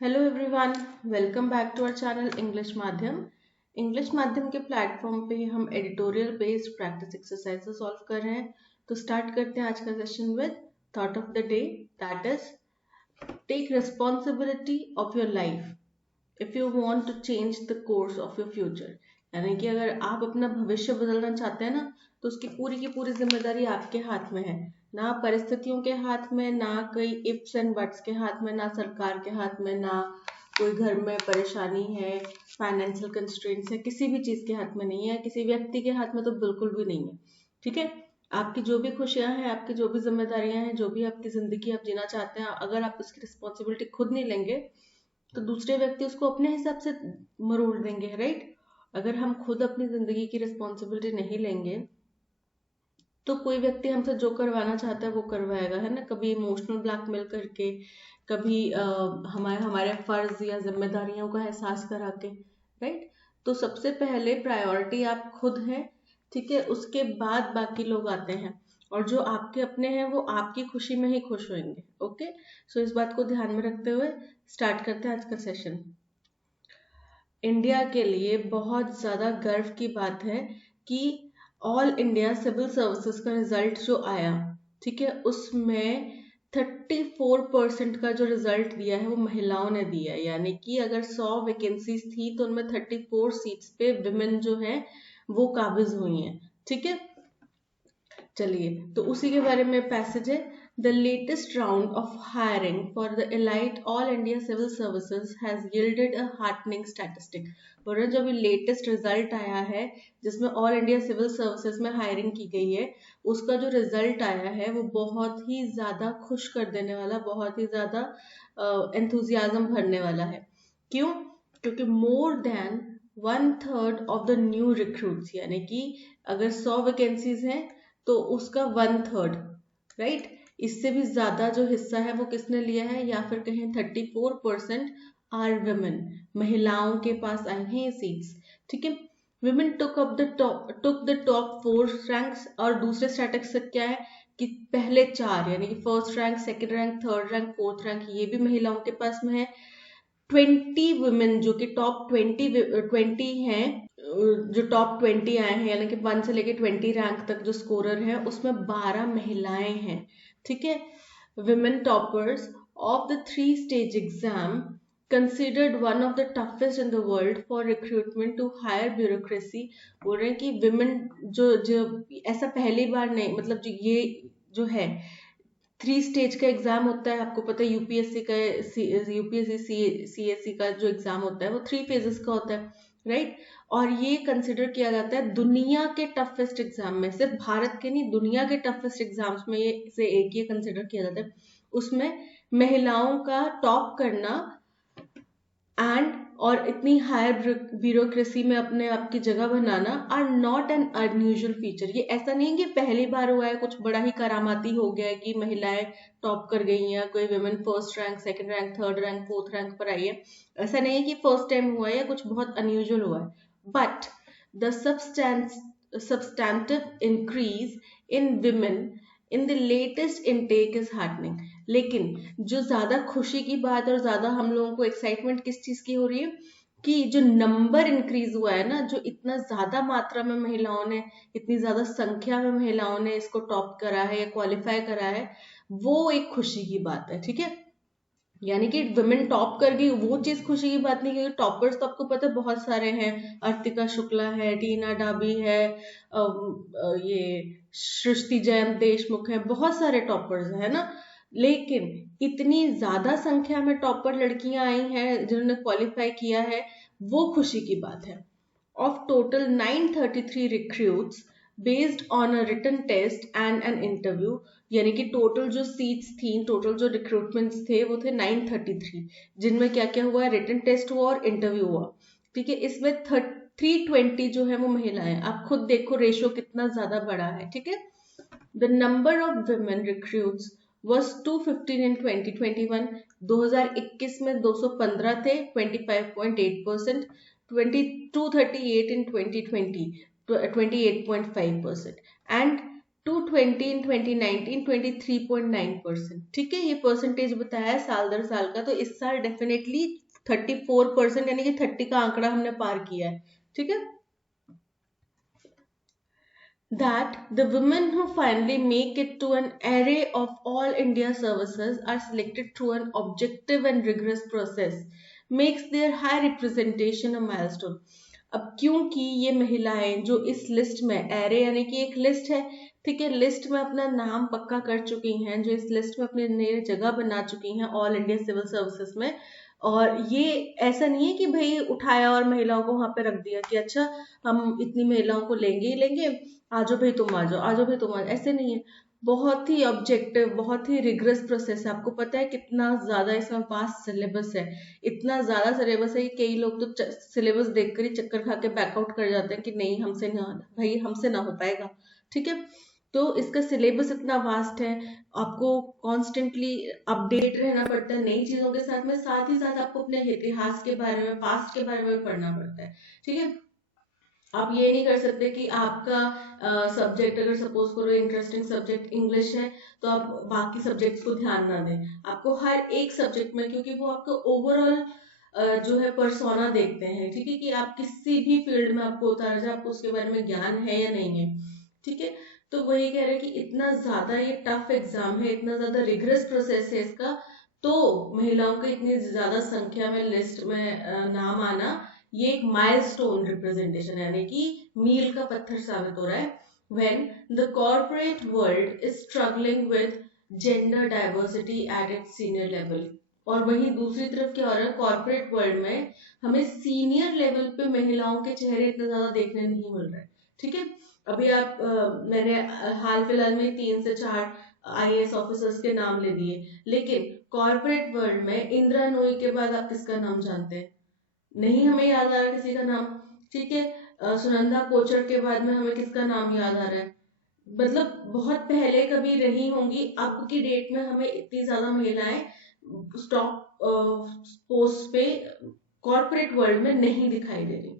Hello everyone, welcome back to our channel English Madhyam. English Madhyam के platform पे हम editorial based practice exercises solve कर रहे हैं। तो स्टार्ट करते हैं आज का session with thought of the day, that is take responsibility of your life if you want to change the course of your future. यानी कि अगर आप अपना भविष्य बदलना चाहते हैं ना, तो उसकी पूरी की पूरी जिम्मेदारी आपके हाथ में है, ना परिस्थितियों के हाथ में, ना कोई इफ्स एंड बट्स के हाथ में, ना सरकार के हाथ में, ना कोई घर में परेशानी है, फाइनेंशियल कंस्ट्रेंट्स है, किसी भी चीज के हाथ में नहीं है, किसी व्यक्ति के हाथ में तो बिल्कुल भी नहीं है। ठीक है, आपकी जो भी खुशियां हैं, आपकी जो भी जिम्मेदारियां हैं, जो भी आपकी जिंदगी आप जीना चाहते हैं, अगर आप उसकी रिस्पॉन्सिबिलिटी खुद नहीं लेंगे तो दूसरे व्यक्ति उसको अपने हिसाब से मरोड़ देंगे, राइट। अगर हम खुद अपनी जिंदगी की रिस्पॉन्सिबिलिटी नहीं लेंगे तो कोई व्यक्ति हमसे जो करवाना चाहता है वो करवाएगा, है ना। कभी इमोशनल ब्लैकमेल करके, कभी हमारे हमारे फर्ज या जिम्मेदारियों का एहसास करा के, राइट। तो सबसे पहले प्रायोरिटी आप खुद हैं, ठीक है, उसके बाद बाकी लोग आते हैं, और जो आपके अपने हैं वो आपकी खुशी में ही खुश होंगे। ओके, सो इस बात को ध्यान में रखते हुए स्टार्ट करते हैं आज का सेशन। इंडिया के लिए बहुत ज़्यादा गर्व की बात है कि ऑल इंडिया सिविल सर्विसेज का रिजल्ट जो आया, ठीक है, उसमें 34% का जो रिजल्ट दिया है वो महिलाओं ने दिया है। यानी कि अगर 100 वैकेंसीज थी तो उनमें 34 सीट्स पे विमेन जो है वो काबिज हुई हैं। ठीक है, चलिए तो उसी के बारे में पैसेज है। The latest round of hiring for the elite all India civil services has yielded a heartening statistic. बोल रहे जो भी लेटेस्ट रिजल्ट आया है जिसमें ऑल इंडिया सिविल सर्विसेज में हायरिंग की गई है, उसका जो रिजल्ट आया है वो बहुत ही ज्यादा खुश कर देने वाला, बहुत ही ज्यादा एंथुजियाज्म भरने वाला है। क्यों? क्योंकि more than 1/3 of the new recruits, यानी कि अगर 100 वैकेंसीज हैं तो उसका 1/3, राइट, इससे भी ज्यादा जो हिस्सा है वो किसने लिया है, या फिर कहें 34% आर वुमेन, महिलाओं के पास आई हैं ये सीट्स। ठीक है, women took the top 4 ranks, और दूसरे स्टैटिस्टिक्स क्या है कि पहले 4 यानी कि first rank, second rank, third rank, fourth rank ये भी महिलाओं के पास में है। 20 वुमेन जो कि टॉप 20 हैं, जो टॉप 20 आए हैं, यानी कि 1 से लेके 20 रैंक तक जो स्कोरर है उसमें 12 महिलाएं हैं। ठीक है, women toppers of the 3-stage exam considered one of the toughest in the world for recruitment to higher bureaucracy। बोल रहे हैं कि women जो जो ऐसा पहली बार नहीं, मतलब जो ये जो है 3 स्टेज का एग्जाम होता है, आपको पता है यूपीएससी का, यूपीएससी सीएससी का जो एग्जाम होता है वो 3 फेजेस का होता है, राइट। और ये कंसिडर किया जाता है दुनिया के टफेस्ट एग्जाम में, सिर्फ भारत के नहीं, दुनिया के टफेस्ट एग्जाम्स में ये से एक ये कंसिडर किया जाता है। उसमें महिलाओं का टॉप करना एंड और इतनी हायर ब्यूरोक्रेसी में अपने आप की जगह बनाना are not an unusual feature. ये ऐसा नहीं है कि पहली बार हुआ है, कुछ बड़ा ही करामाती हो गया है कि महिलाएं टॉप कर गई हैं, कोई women first rank, second rank, third rank, fourth rank पर आई है। ऐसा नहीं है कि फर्स्ट टाइम हुआ है या कुछ बहुत अनयूजुअल हुआ है, but the substantive increase in women in the latest intake is heartening। लेकिन जो ज्यादा खुशी की बात और ज्यादा हम लोगों को एक्साइटमेंट किस चीज की हो रही है कि जो नंबर इंक्रीज हुआ है ना, जो इतना ज्यादा मात्रा में महिलाओं ने, इतनी ज्यादा संख्या में महिलाओं ने इसको टॉप करा है या क्वालिफाई करा है, वो एक खुशी की बात है। ठीक है, यानी कि वुमेन टॉप कर गई वो चीज खुशी की बात नहीं, क्योंकि टॉपर्स तो आपको पता है बहुत सारे हैं, अर्तिका शुक्ला है, टीना डाबी है, ये सृष्टि जयंत देशमुख है, बहुत सारे टॉपर्स है ना। लेकिन इतनी ज्यादा संख्या में टॉपर लड़कियां आई हैं जिन्होंने क्वालिफाई किया है, वो खुशी की बात है। Of total 933 recruits based on a written test and an interview, यानी कि टोटल जो सीट्स थी, टोटल जो रिक्रूटमेंट्स थे वो थे 933, जिनमें क्या क्या हुआ, रिटन टेस्ट हुआ और इंटरव्यू हुआ। ठीक है, इसमें 320 जो है वो महिलाएं, आप खुद देखो रेशो कितना ज्यादा बड़ा है। ठीक है, the number of women recruits was 215 in 2021। 2021 में 215 थे, 25.8%। 238 in 2020, 28.5%। एंड 220 इन 2019 23.9%। ठीक है, ये परसेंटेज बताया है साल दर साल का, तो इस साल डेफिनेटली 34% यानी कि 30 का आंकड़ा हमने पार किया है। ठीक है, that the women who finally make it to an array of all India services are selected through an objective and rigorous process makes their high representation a milestone। अब क्योंकि ये महिलाएं जो इस लिस्ट में, एरे यानी कि एक लिस्ट है, ठीक है, लिस्ट में अपना नाम पक्का कर चुकी हैं, जो इस लिस्ट में अपनी नई जगह बना चुकी हैं ऑल इंडिया सिविल सर्विसेज में। और ये ऐसा नहीं है कि भाई उठाया और महिलाओं को वहां पे रख दिया कि अच्छा हम इतनी महिलाओं को लेंगे ही लेंगे, आजो भाई तुम आ जाओ, आजो भाई तुम आ जाओ, ऐसे नहीं है। बहुत ही ऑब्जेक्टिव, बहुत ही रिगरस प्रोसेस है। आपको पता है कितना ज्यादा इसमें वास्ट सिलेबस है, इतना ज्यादा सिलेबस है कि कई लोग तो सिलेबस देखकर ही चक्कर खा के बैकआउट कर जाते हैं कि नहीं हमसे ना, भाई हमसे ना हो पाएगा। ठीक है, तो इसका सिलेबस इतना वास्ट है, आपको कॉन्स्टेंटली अपडेट रहना पड़ता है नई चीजों के साथ में, साथ ही साथ आपको अपने इतिहास के बारे में, पास्ट के बारे में पढ़ना पड़ता है। ठीक है, आप ये नहीं कर सकते कि आपका सब्जेक्ट अगर सपोज करो इंटरेस्टिंग सब्जेक्ट इंग्लिश है तो आप बाकी सब्जेक्ट्स को ध्यान ना दें। आपको हर एक सब्जेक्ट में, क्योंकि वो आपका ओवरऑल जो है परसोना देखते हैं, ठीक है, कि आप किसी भी फील्ड में आपको उतारा जाए आपको उसके बारे में ज्ञान है या नहीं है। ठीक है, तो वही कह रहे हैं कि इतना ज्यादा ये टफ एग्जाम है, इतना ज्यादा रिगरस प्रोसेस है इसका, तो महिलाओं के इतनी ज्यादा संख्या में लिस्ट में नाम आना, ये एक माइलस्टोन रिप्रेजेंटेशन यानी कि मील का पत्थर साबित हो रहा है। when the corporate world is struggling with gender diversity at its senior level। और वहीं दूसरी तरफ क्या हो रहा है, कॉर्पोरेट वर्ल्ड में हमें सीनियर लेवल पे महिलाओं के चेहरे इतना ज्यादा देखने नहीं मिल रहे। ठीक है, अभी आप मैंने हाल फिलहाल में 3 से 4 आईएएस ऑफिसर्स के नाम ले दिए, लेकिन कॉर्पोरेट वर्ल्ड में इंदिरा नूई के बाद आप किसका नाम जानते हैं? नहीं हमें याद आ रहा किसी का नाम। ठीक है, सुनंदा कोचर के बाद में हमें किसका नाम याद आ रहा है? मतलब बहुत पहले कभी रही होंगी, अब की डेट में हमें इतनी ज्यादा महिलाएं स्टॉप पोस्ट पे कॉर्पोरेट वर्ल्ड में नहीं दिखाई दे रही।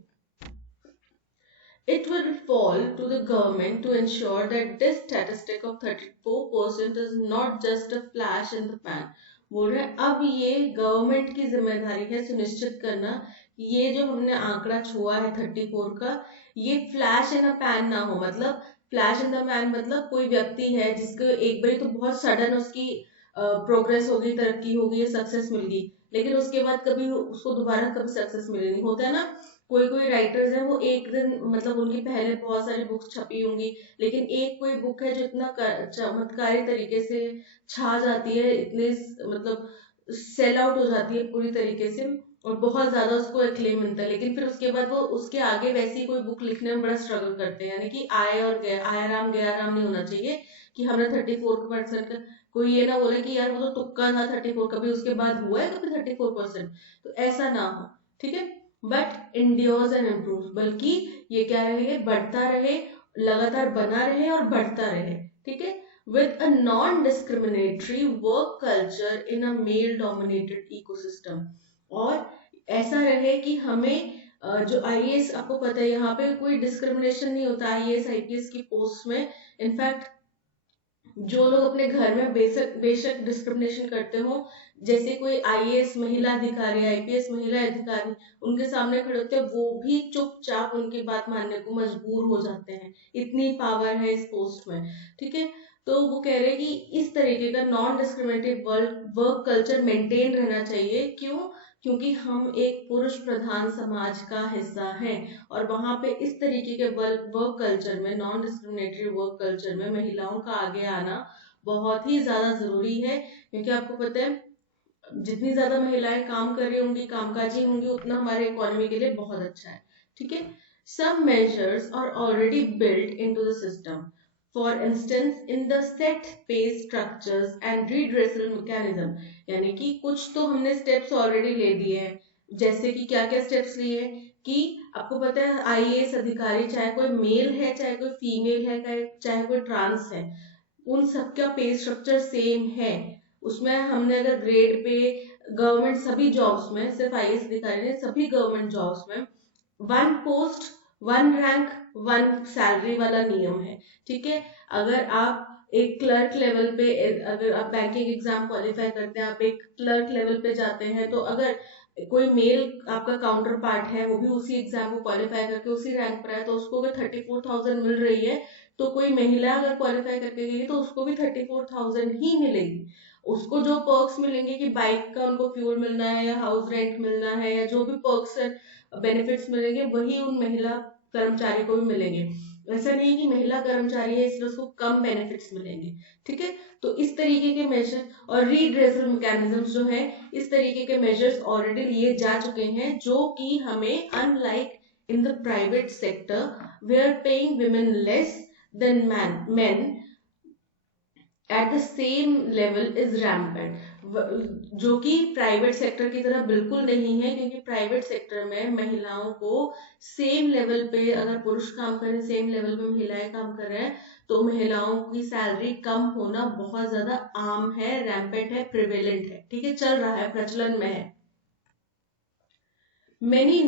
It will fall to the government to ensure that this statistic of 34% is not just a flash in the pan। बोल रहे हैं अब ये गवर्नमेंट की जिम्मेदारी है सुनिश्चित करना कि ये जो हमने आंकड़ा छुआ है 34 का, ये फ्लैश इन अ पैन ना हो। मतलब फ्लैश इन द पैन मतलब कोई व्यक्ति है जिसको एक बार तो बहुत सडन उसकी प्रोग्रेस होगी, तरक्की होगी, सक्सेस मिल गई, लेकिन उसके बाद कभी उसको दोबारा कभी सक्सेस मिली नहीं। होता है ना, कोई कोई राइटर्स हैं वो एक दिन, मतलब उनकी पहले बहुत सारी बुक्स छपी होंगी, लेकिन एक कोई बुक है जो इतना चमत्कारी तरीके से छा जाती है, इतने मतलब सेल आउट हो जाती है पूरी तरीके से और बहुत ज्यादा उसको एक्लेम मिलता है, लेकिन फिर उसके बाद वो उसके आगे वैसी कोई बुक लिखने में बड़ा स्ट्रगल करते हैं। यानी कि आए और गए, आया राम गया राम नहीं होना चाहिए कि हमने 34% कोई ये ना बोले कि यार वो तो तुक्का था 34, कभी उसके बाद हुआ है कभी 34%, तो ऐसा ना हो। ठीक है, बट इंड्योर्स एंड इम्प्रूव, बल्कि ये क्या रहे, बढ़ता रहे, लगातार बना रहे और बढ़ता रहे। ठीक है, with a non-discriminatory work culture in a male-dominated ecosystem। और ऐसा रहे कि हमें जो आईएएस, आपको पता है यहाँ पे कोई डिस्क्रिमिनेशन नहीं होता आईएएस आईपीएस की पोस्ट में। इनफैक्ट जो लोग अपने घर में बेशक डिस्क्रिमिनेशन करते हो, जैसे कोई आईएएस महिला अधिकारी, आईपीएस महिला अधिकारी उनके सामने खड़े होते हैं, वो भी चुपचाप उनकी बात मानने को मजबूर हो जाते हैं, इतनी पावर है इस पोस्ट में। ठीक है, तो वो कह रहे हैं कि इस तरीके का non discriminative work culture maintain रहना चाहिए। क्यों? क्योंकि हम एक पुरुष प्रधान समाज का हिस्सा हैं और वहां पे इस तरीके के वर्क कल्चर में, नॉन डिस्क्रिमिनेटरी वर्क कल्चर में महिलाओं का आगे आना बहुत ही ज्यादा जरूरी है। क्योंकि आपको पता है जितनी ज्यादा महिलाएं काम कर रही होंगी, कामकाजी होंगी, उतना हमारे इकोनॉमी के लिए बहुत अच्छा है। ठीक है, some measures are already built into the system, for instance in the set pay structures and redressal mechanism। यानी कि कुछ तो हमने स्टेप्स ऑलरेडी ले दिए हैं। जैसे कि क्या क्या स्टेप्स लिए कि आपको पता है आईएएस अधिकारी चाहे कोई मेल है चाहे कोई फीमेल है चाहे कोई ट्रांस है, उन सबका पे स्ट्रक्चर सेम है। उसमें हमने अगर ग्रेड पे गवर्नमेंट सभी जॉब्स में, सिर्फ आईएएस अधिकारी ने, सभी गवर्नमेंट जॉब्स में 1 post one rank one salary वाला नियम है, ठीक है। अगर आप एक क्लर्क लेवल पे, अगर आप बैंकिंग एग्जाम क्वालिफाई करते हैं, आप एक क्लर्क लेवल पे जाते हैं, तो अगर कोई मेल आपका काउंटर पार्ट है, वो भी उसी एग्जाम को क्वालिफाई करके उसी रैंक पर है, तो उसको अगर 34,000 मिल रही है, तो कोई महिला अगर क्वालिफाई करके गई तो उसको भी 34,000 ही मिलेगी। उसको जो पर्क्स मिलेंगे कि बाइक का उनको फ्यूल मिलना है, या हाउस रेंट मिलना है, या जो भी पर्क्स बेनिफिट्स मिलेंगे, वही उन महिला कर्मचारी को भी मिलेंगे। ऐसा नहीं कि महिला कर्मचारी है इसलिए उसको कम बेनिफिट्स मिलेंगे, ठीक है। तो इस तरीके के मेजर और रीड्रेसल मैकेनिज्म्स जो है, इस तरीके के मेजर्स ऑलरेडी लिए जा चुके हैं, जो कि हमें unlike in the private sector where paying women less than men at the same level is rampant, जो कि प्राइवेट सेक्टर की तरह बिल्कुल नहीं है, क्योंकि प्राइवेट सेक्टर में महिलाओं को सेम लेवल पे, अगर पुरुष काम कर रहे हैं सेम लेवल पे महिलाएं काम कर रहे हैं, तो महिलाओं की सैलरी कम होना बहुत ज्यादा आम है, रैम्पेंट है, प्रिवेलेंट है, ठीक है, चल रहा है, प्रचलन में है। Many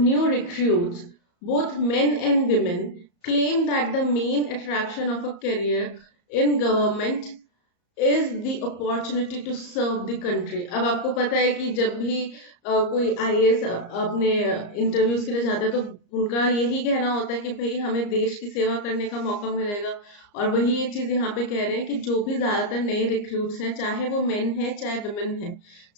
new recruits, both men and women, claim that the main attraction of a career in government is the opportunity to serve the country. अब आपको पता है कि जब भी कोई आईएएस अपने इंटरव्यूज के लिए जाता है, तो उनका यही कहना होता है कि भाई हमें देश की सेवा करने का मौका मिलेगा। और वही ये चीज यहाँ पे कह रहे हैं कि जो भी ज्यादातर नए रिक्रूट्स हैं, चाहे वो मेन है चाहे वुमेन है,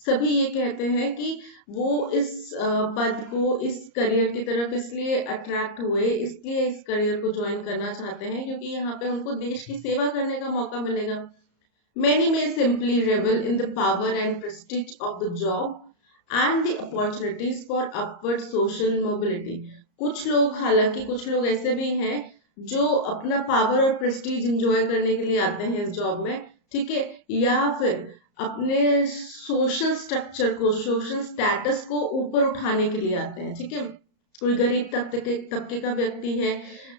सभी ये कहते हैं कि वो इस पद को, इस करियर की तरफ इसलिए अट्रैक्ट हुए, इसलिए इस करियर को ज्वाइन करना चाहते हैं, क्योंकि यहाँ पे उनको देश की सेवा करने का मौका मिलेगा। Many may simply revel in the power and prestige of the job and the opportunities for upward social mobility. कुछ लोग, हालांकि कुछ लोग ऐसे भी हैं जो अपना पावर और प्रेस्टीज इंजॉय करने के लिए आते हैं इस जॉब में, ठीक है, या फिर अपने सोशल स्ट्रक्चर को, सोशल स्टेटस को ऊपर उठाने के लिए आते हैं, ठीक है। कोई गरीब तबके का व्यक्ति है,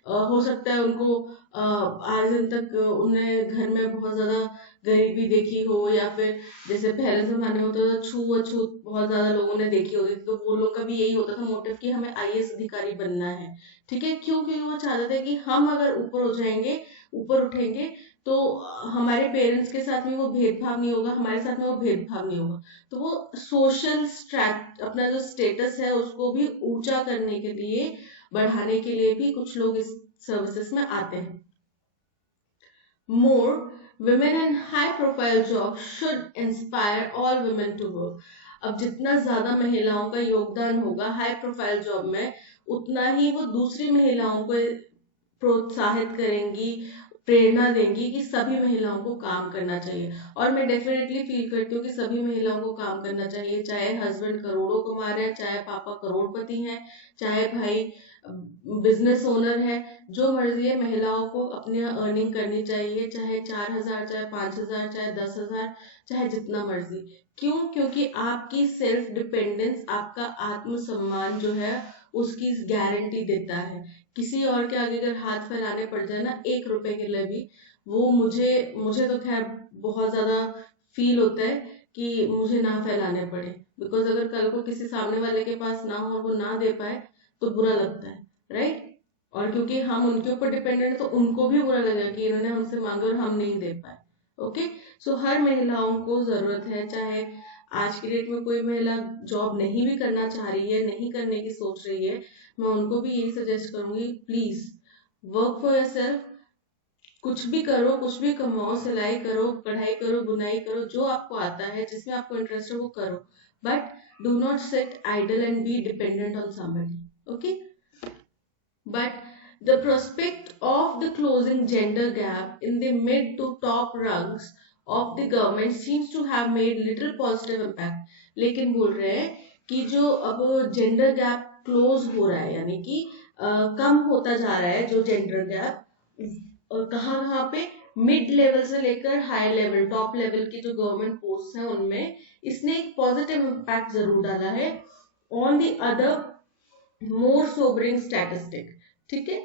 हो सकता है उनको आज दिन तक उन्हें घर में बहुत ज्यादा गरीबी देखी हो, या फिर जैसे पहले जमाने में होता था छूत बहुत ज्यादा लोगों ने देखी होती थी, तो वो लोग का भी यही होता था मोटिव कि हमें आईएएस अधिकारी बनना है, ठीक है। क्यों? क्योंकि वो चाहते थे कि हम अगर ऊपर हो जाएंगे, ऊपर उठेंगे, तो हमारे पेरेंट्स के साथ में वो भेदभाव नहीं होगा, हमारे साथ में वो भेदभाव नहीं होगा। तो वो सोशल स्ट्रैट, अपना जो स्टेटस है उसको भी ऊंचा करने के लिए, बढ़ाने के लिए भी कुछ लोग इस सर्विसेज में आते हैं। More women in high profile jobs should inspire all women to work. अब जितना ज्यादा महिलाओं का योगदान होगा हाई प्रोफाइल जॉब में, उतना ही वो दूसरी महिलाओं को प्रोत्साहित करेंगी, प्रेरणा देंगी कि सभी महिलाओं को काम करना चाहिए। और मैं डेफिनेटली फील करती हूँ कि सभी महिलाओं को काम करना चाहिए, चाहे हस्बैंड करोड़ों कमा रहे हैं, चाहे पापा करोड़पति हैं, चाहे भाई बिजनेस ओनर है, जो मर्जी है, महिलाओं को अपनी अर्निंग करनी चाहिए, चाहे 4,000, चाहे 5,000, चाहे 10,000, चाहे जितना मर्जी। क्यों? क्योंकि आपकी सेल्फ डिपेंडेंस, आपका आत्मसम्मान जो है उसकी गारंटी देता है। किसी और के आगे अगर हाथ फैलाने पड़ जाए ना 1 रुपए के लिए भी, वो मुझे मुझे तो खैर बहुत ज्यादा फील होता है कि मुझे ना फैलाने पड़े, बिकॉज अगर कल को किसी सामने वाले के पास ना हो और वो ना दे पाए तो बुरा लगता है, राइट। और क्योंकि हम उनके ऊपर डिपेंडेंट है, तो उनको भी बुरा लगेगा कि इन्होंने हमसे मांगा और हम नहीं दे पाए। ओके, सो हर महिलाओं को जरूरत है, चाहे आज की डेट में कोई महिला जॉब नहीं भी करना चाह रही है, नहीं करने की सोच रही है, मैं उनको भी यही सजेस्ट करूंगी, प्लीज वर्क फॉर योरसेल्फ। कुछ भी करो, कुछ भी कमाओ, सिलाई करो, कढ़ाई करो, बुनाई करो, जो आपको आता है, जिसमें आपको इंटरेस्ट है वो करो, but do not sit idle and be dependent on somebody, okay. But the prospect of the closing gender gap in the mid to top rungs of the government seems to have made little positive impact. लेकिन बोल रहे हैं कि जो अब gender gap close हो रहा है, यानी कि कम होता जा रहा है जो जेंडर गैप, कहाँ कहाँ पे, मिड लेवल से लेकर हाई लेवल, टॉप लेवल की जो गवर्नमेंट पोस्ट है उनमें इसने एक पॉजिटिव इम्पैक्ट जरूर डाला है। On the other more sobering statistic, ठीक है,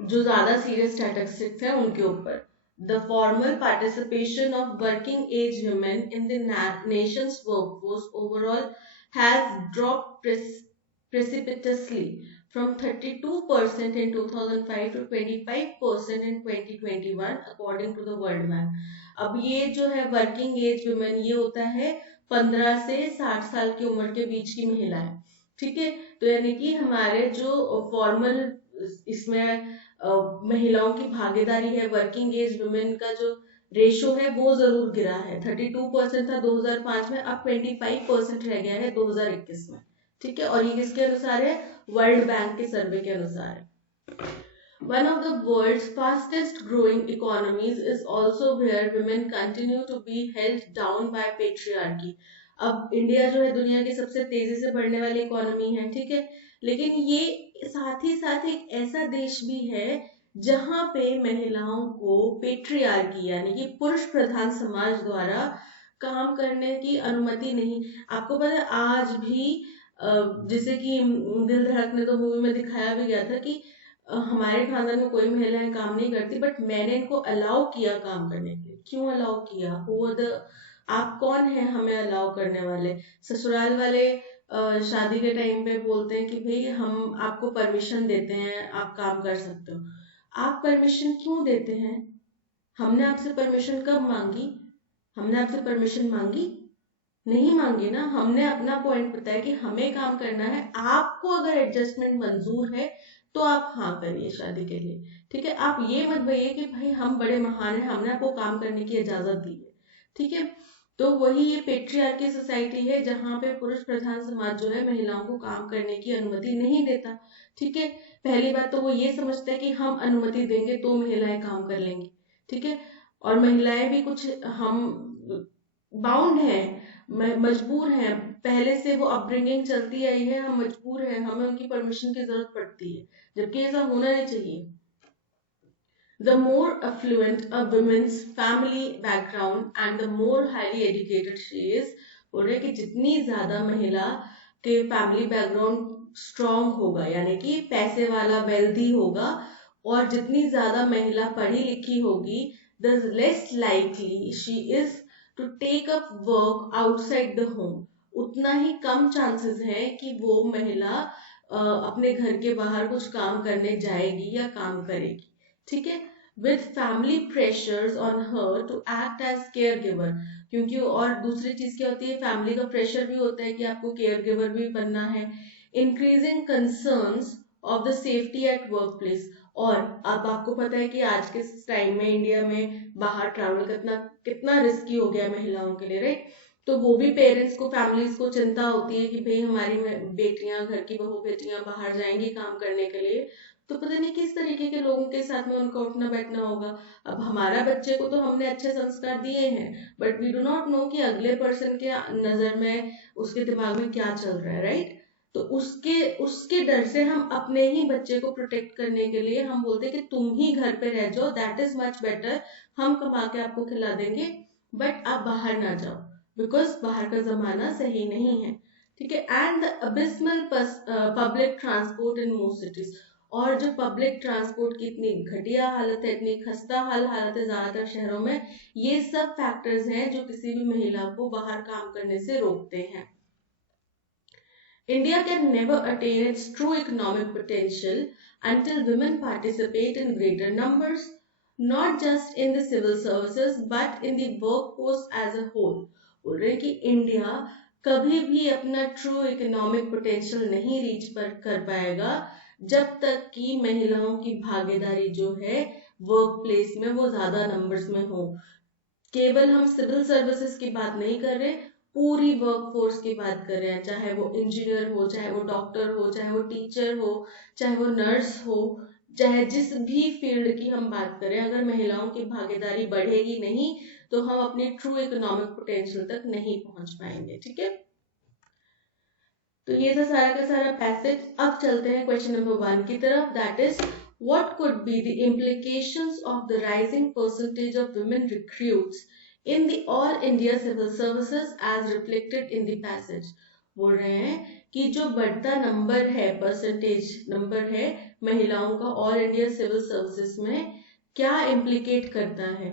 जो ज्यादा सीरियस स्टैटिस्टिक्स है उनके ऊपर, the formal participation of working age women in the nation's workforce overall has dropped precipitously from 32% in 2005 to 25% in 2021 according to the World Bank. अब ये जो है वर्किंग एज वुमेन, ये होता है 15 से 60 साल की उम्र के बीच की महिलाएं, ठीक है। तो यानी कि हमारे जो फॉर्मल इसमें महिलाओं की भागीदारी है, वर्किंग एज वुमेन का जो रेशो है वो जरूर गिरा है। 32% था 2005 में, अब 25% रह गया है 2021 में, ठीक है। और ये किसके अनुसार है? वर्ल्ड बैंक के सर्वे के अनुसार है। One of the world's fastest growing economies is also where women continue to be held down by patriarchy. अब इंडिया जो है दुनिया की सबसे तेजी से बढ़ने वाली इकोनॉमी है, ठीक है, लेकिन ये साथ ही साथ एक ऐसा देश भी है जहां पे महिलाओं को पेट्रियार्की यानी कि पुरुष प्रधान समाज द्वारा काम करने की अनुमति नहीं। आपको पता है आज भी जैसे कि दिल धड़कने तो मूवी में दिखाया भी गया था कि हमारे खानदान में कोई महिलाएं काम नहीं करती, बट मैंने इनको अलाउ किया काम करने के लिए। क्यों अलाउ किया? आप कौन है हमें अलाउ करने वाले? ससुराल वाले शादी के टाइम पे बोलते हैं कि भाई हम आपको परमिशन देते हैं, आप काम कर सकते हो। आप परमिशन क्यों देते हैं? हमने आपसे परमिशन कब मांगी? हमने आपसे परमिशन मांगी? नहीं मांगी ना। हमने अपना पॉइंट बताया कि हमें काम करना है, आपको अगर एडजस्टमेंट मंजूर है तो आप हाँ करिए शादी के लिए, ठीक है। आप ये मत भइए कि भाई हम बड़े महान हैं, हमने आपको काम करने की इजाजत दी है, ठीक है। तो वही ये पेट्रियार्की सोसाइटी है जहां पे पुरुष प्रधान समाज जो है महिलाओं को काम करने की अनुमति नहीं देता, ठीक है। पहली बात तो वो ये समझता है कि हम अनुमति देंगे तो महिलाएं काम कर लेंगी, ठीक है। और महिलाएं भी कुछ हम बाउंड हैं, मजबूर हैं, पहले से वो अपब्रिंगिंग चलती आई है, हम मजबूर हैं, हमें उनकी परमिशन की जरूरत पड़ती है, जबकि ऐसा होना नहीं चाहिए। The more affluent a woman's family background and the more highly educated she is, बोल रहे कि जितनी ज्यादा महिला के फैमिली बैकग्राउंड स्ट्रॉन्ग होगा यानी कि पैसे वाला वेल्दी होगा, और जितनी ज्यादा महिला पढ़ी लिखी होगी, the less likely she is to take up work outside the home, उतना ही कम चांसेस है कि वो महिला अपने घर के बाहर कुछ काम करने जाएगी या काम करेगी, ठीक है। With family pressures on her to act as caregiver, क्योंकि और दूसरी चीज क्या होती है, फैमिली का प्रेशर भी होता है कि आपको केयर गिवर भी बनना है। Increasing concerns of the safety at work place, और अब आपको पता है कि आज के टाइम में इंडिया में बाहर ट्रैवल करना कितना रिस्की हो गया है महिलाओं के लिए, राइट। तो वो भी पेरेंट्स को, फैमिलीज को चिंता होती है कि भाई हमारी बेटियां, घर की बहू बेटियां बाहर जाएंगी काम करने के लिए, तो पता नहीं किस तरीके के लोगों के साथ में उनका उठना बैठना होगा। अब हमारा बच्चे को तो हमने अच्छे संस्कार दिए हैं, but we do not know कि अगले पर्सन के नजर में, उसके दिमाग में क्या चल रहा है, राइट। तो उसके उसके डर से हम अपने ही बच्चे को प्रोटेक्ट करने के लिए हम बोलते हैं कि तुम ही घर पे रह जाओ, दैट इज मच बेटर, हम कमा के आपको खिला देंगे, बट आप बाहर ना जाओ, बिकॉज बाहर का जमाना सही नहीं है, ठीक है। And the abysmal public transport in most cities, और जो पब्लिक ट्रांसपोर्ट की इतनी घटिया हालत है, इतनी खस्ता हालत है ज्यादातर शहरों में, ये सब फैक्टर्स हैं जो किसी भी महिला को बाहर काम करने से रोकते हैं। India can never attain its true economic potential until women participate in greater numbers, not just in the civil services but in the workforce as a whole. बोल रहे हैं कि इंडिया कभी भी अपना ट्रू इकोनॉमिक पोटेंशियल नहीं reach कर पाएगा जब तक कि महिलाओं की भागीदारी जो है वर्क प्लेस में वो ज्यादा नंबर्स में हो। केवल हम सिविल सर्विसेज की बात नहीं कर रहे, पूरी वर्कफोर्स की बात कर रहे हैं, चाहे वो इंजीनियर हो, चाहे वो डॉक्टर हो, चाहे वो टीचर हो, चाहे वो नर्स हो, चाहे जिस भी फील्ड की हम बात करें, अगर महिलाओं की भागीदारी बढ़ेगी नहीं तो हम अपनी ट्रू इकोनॉमिक पोटेंशियल तक नहीं पहुंच पाएंगे, ठीक है। तो ये था सारा का सारा पैसेज। अब चलते हैं क्वेश्चन नंबर 1 की तरफ, that is what could be the implications of the rising percentage of women recruits in the all India civil services as reflected in the passage। बोल रहे हैं कि जो बढ़ता नंबर है, परसेंटेज नंबर है महिलाओं का ऑल इंडिया सिविल सर्विसेज में, क्या इम्प्लीकेट करता है,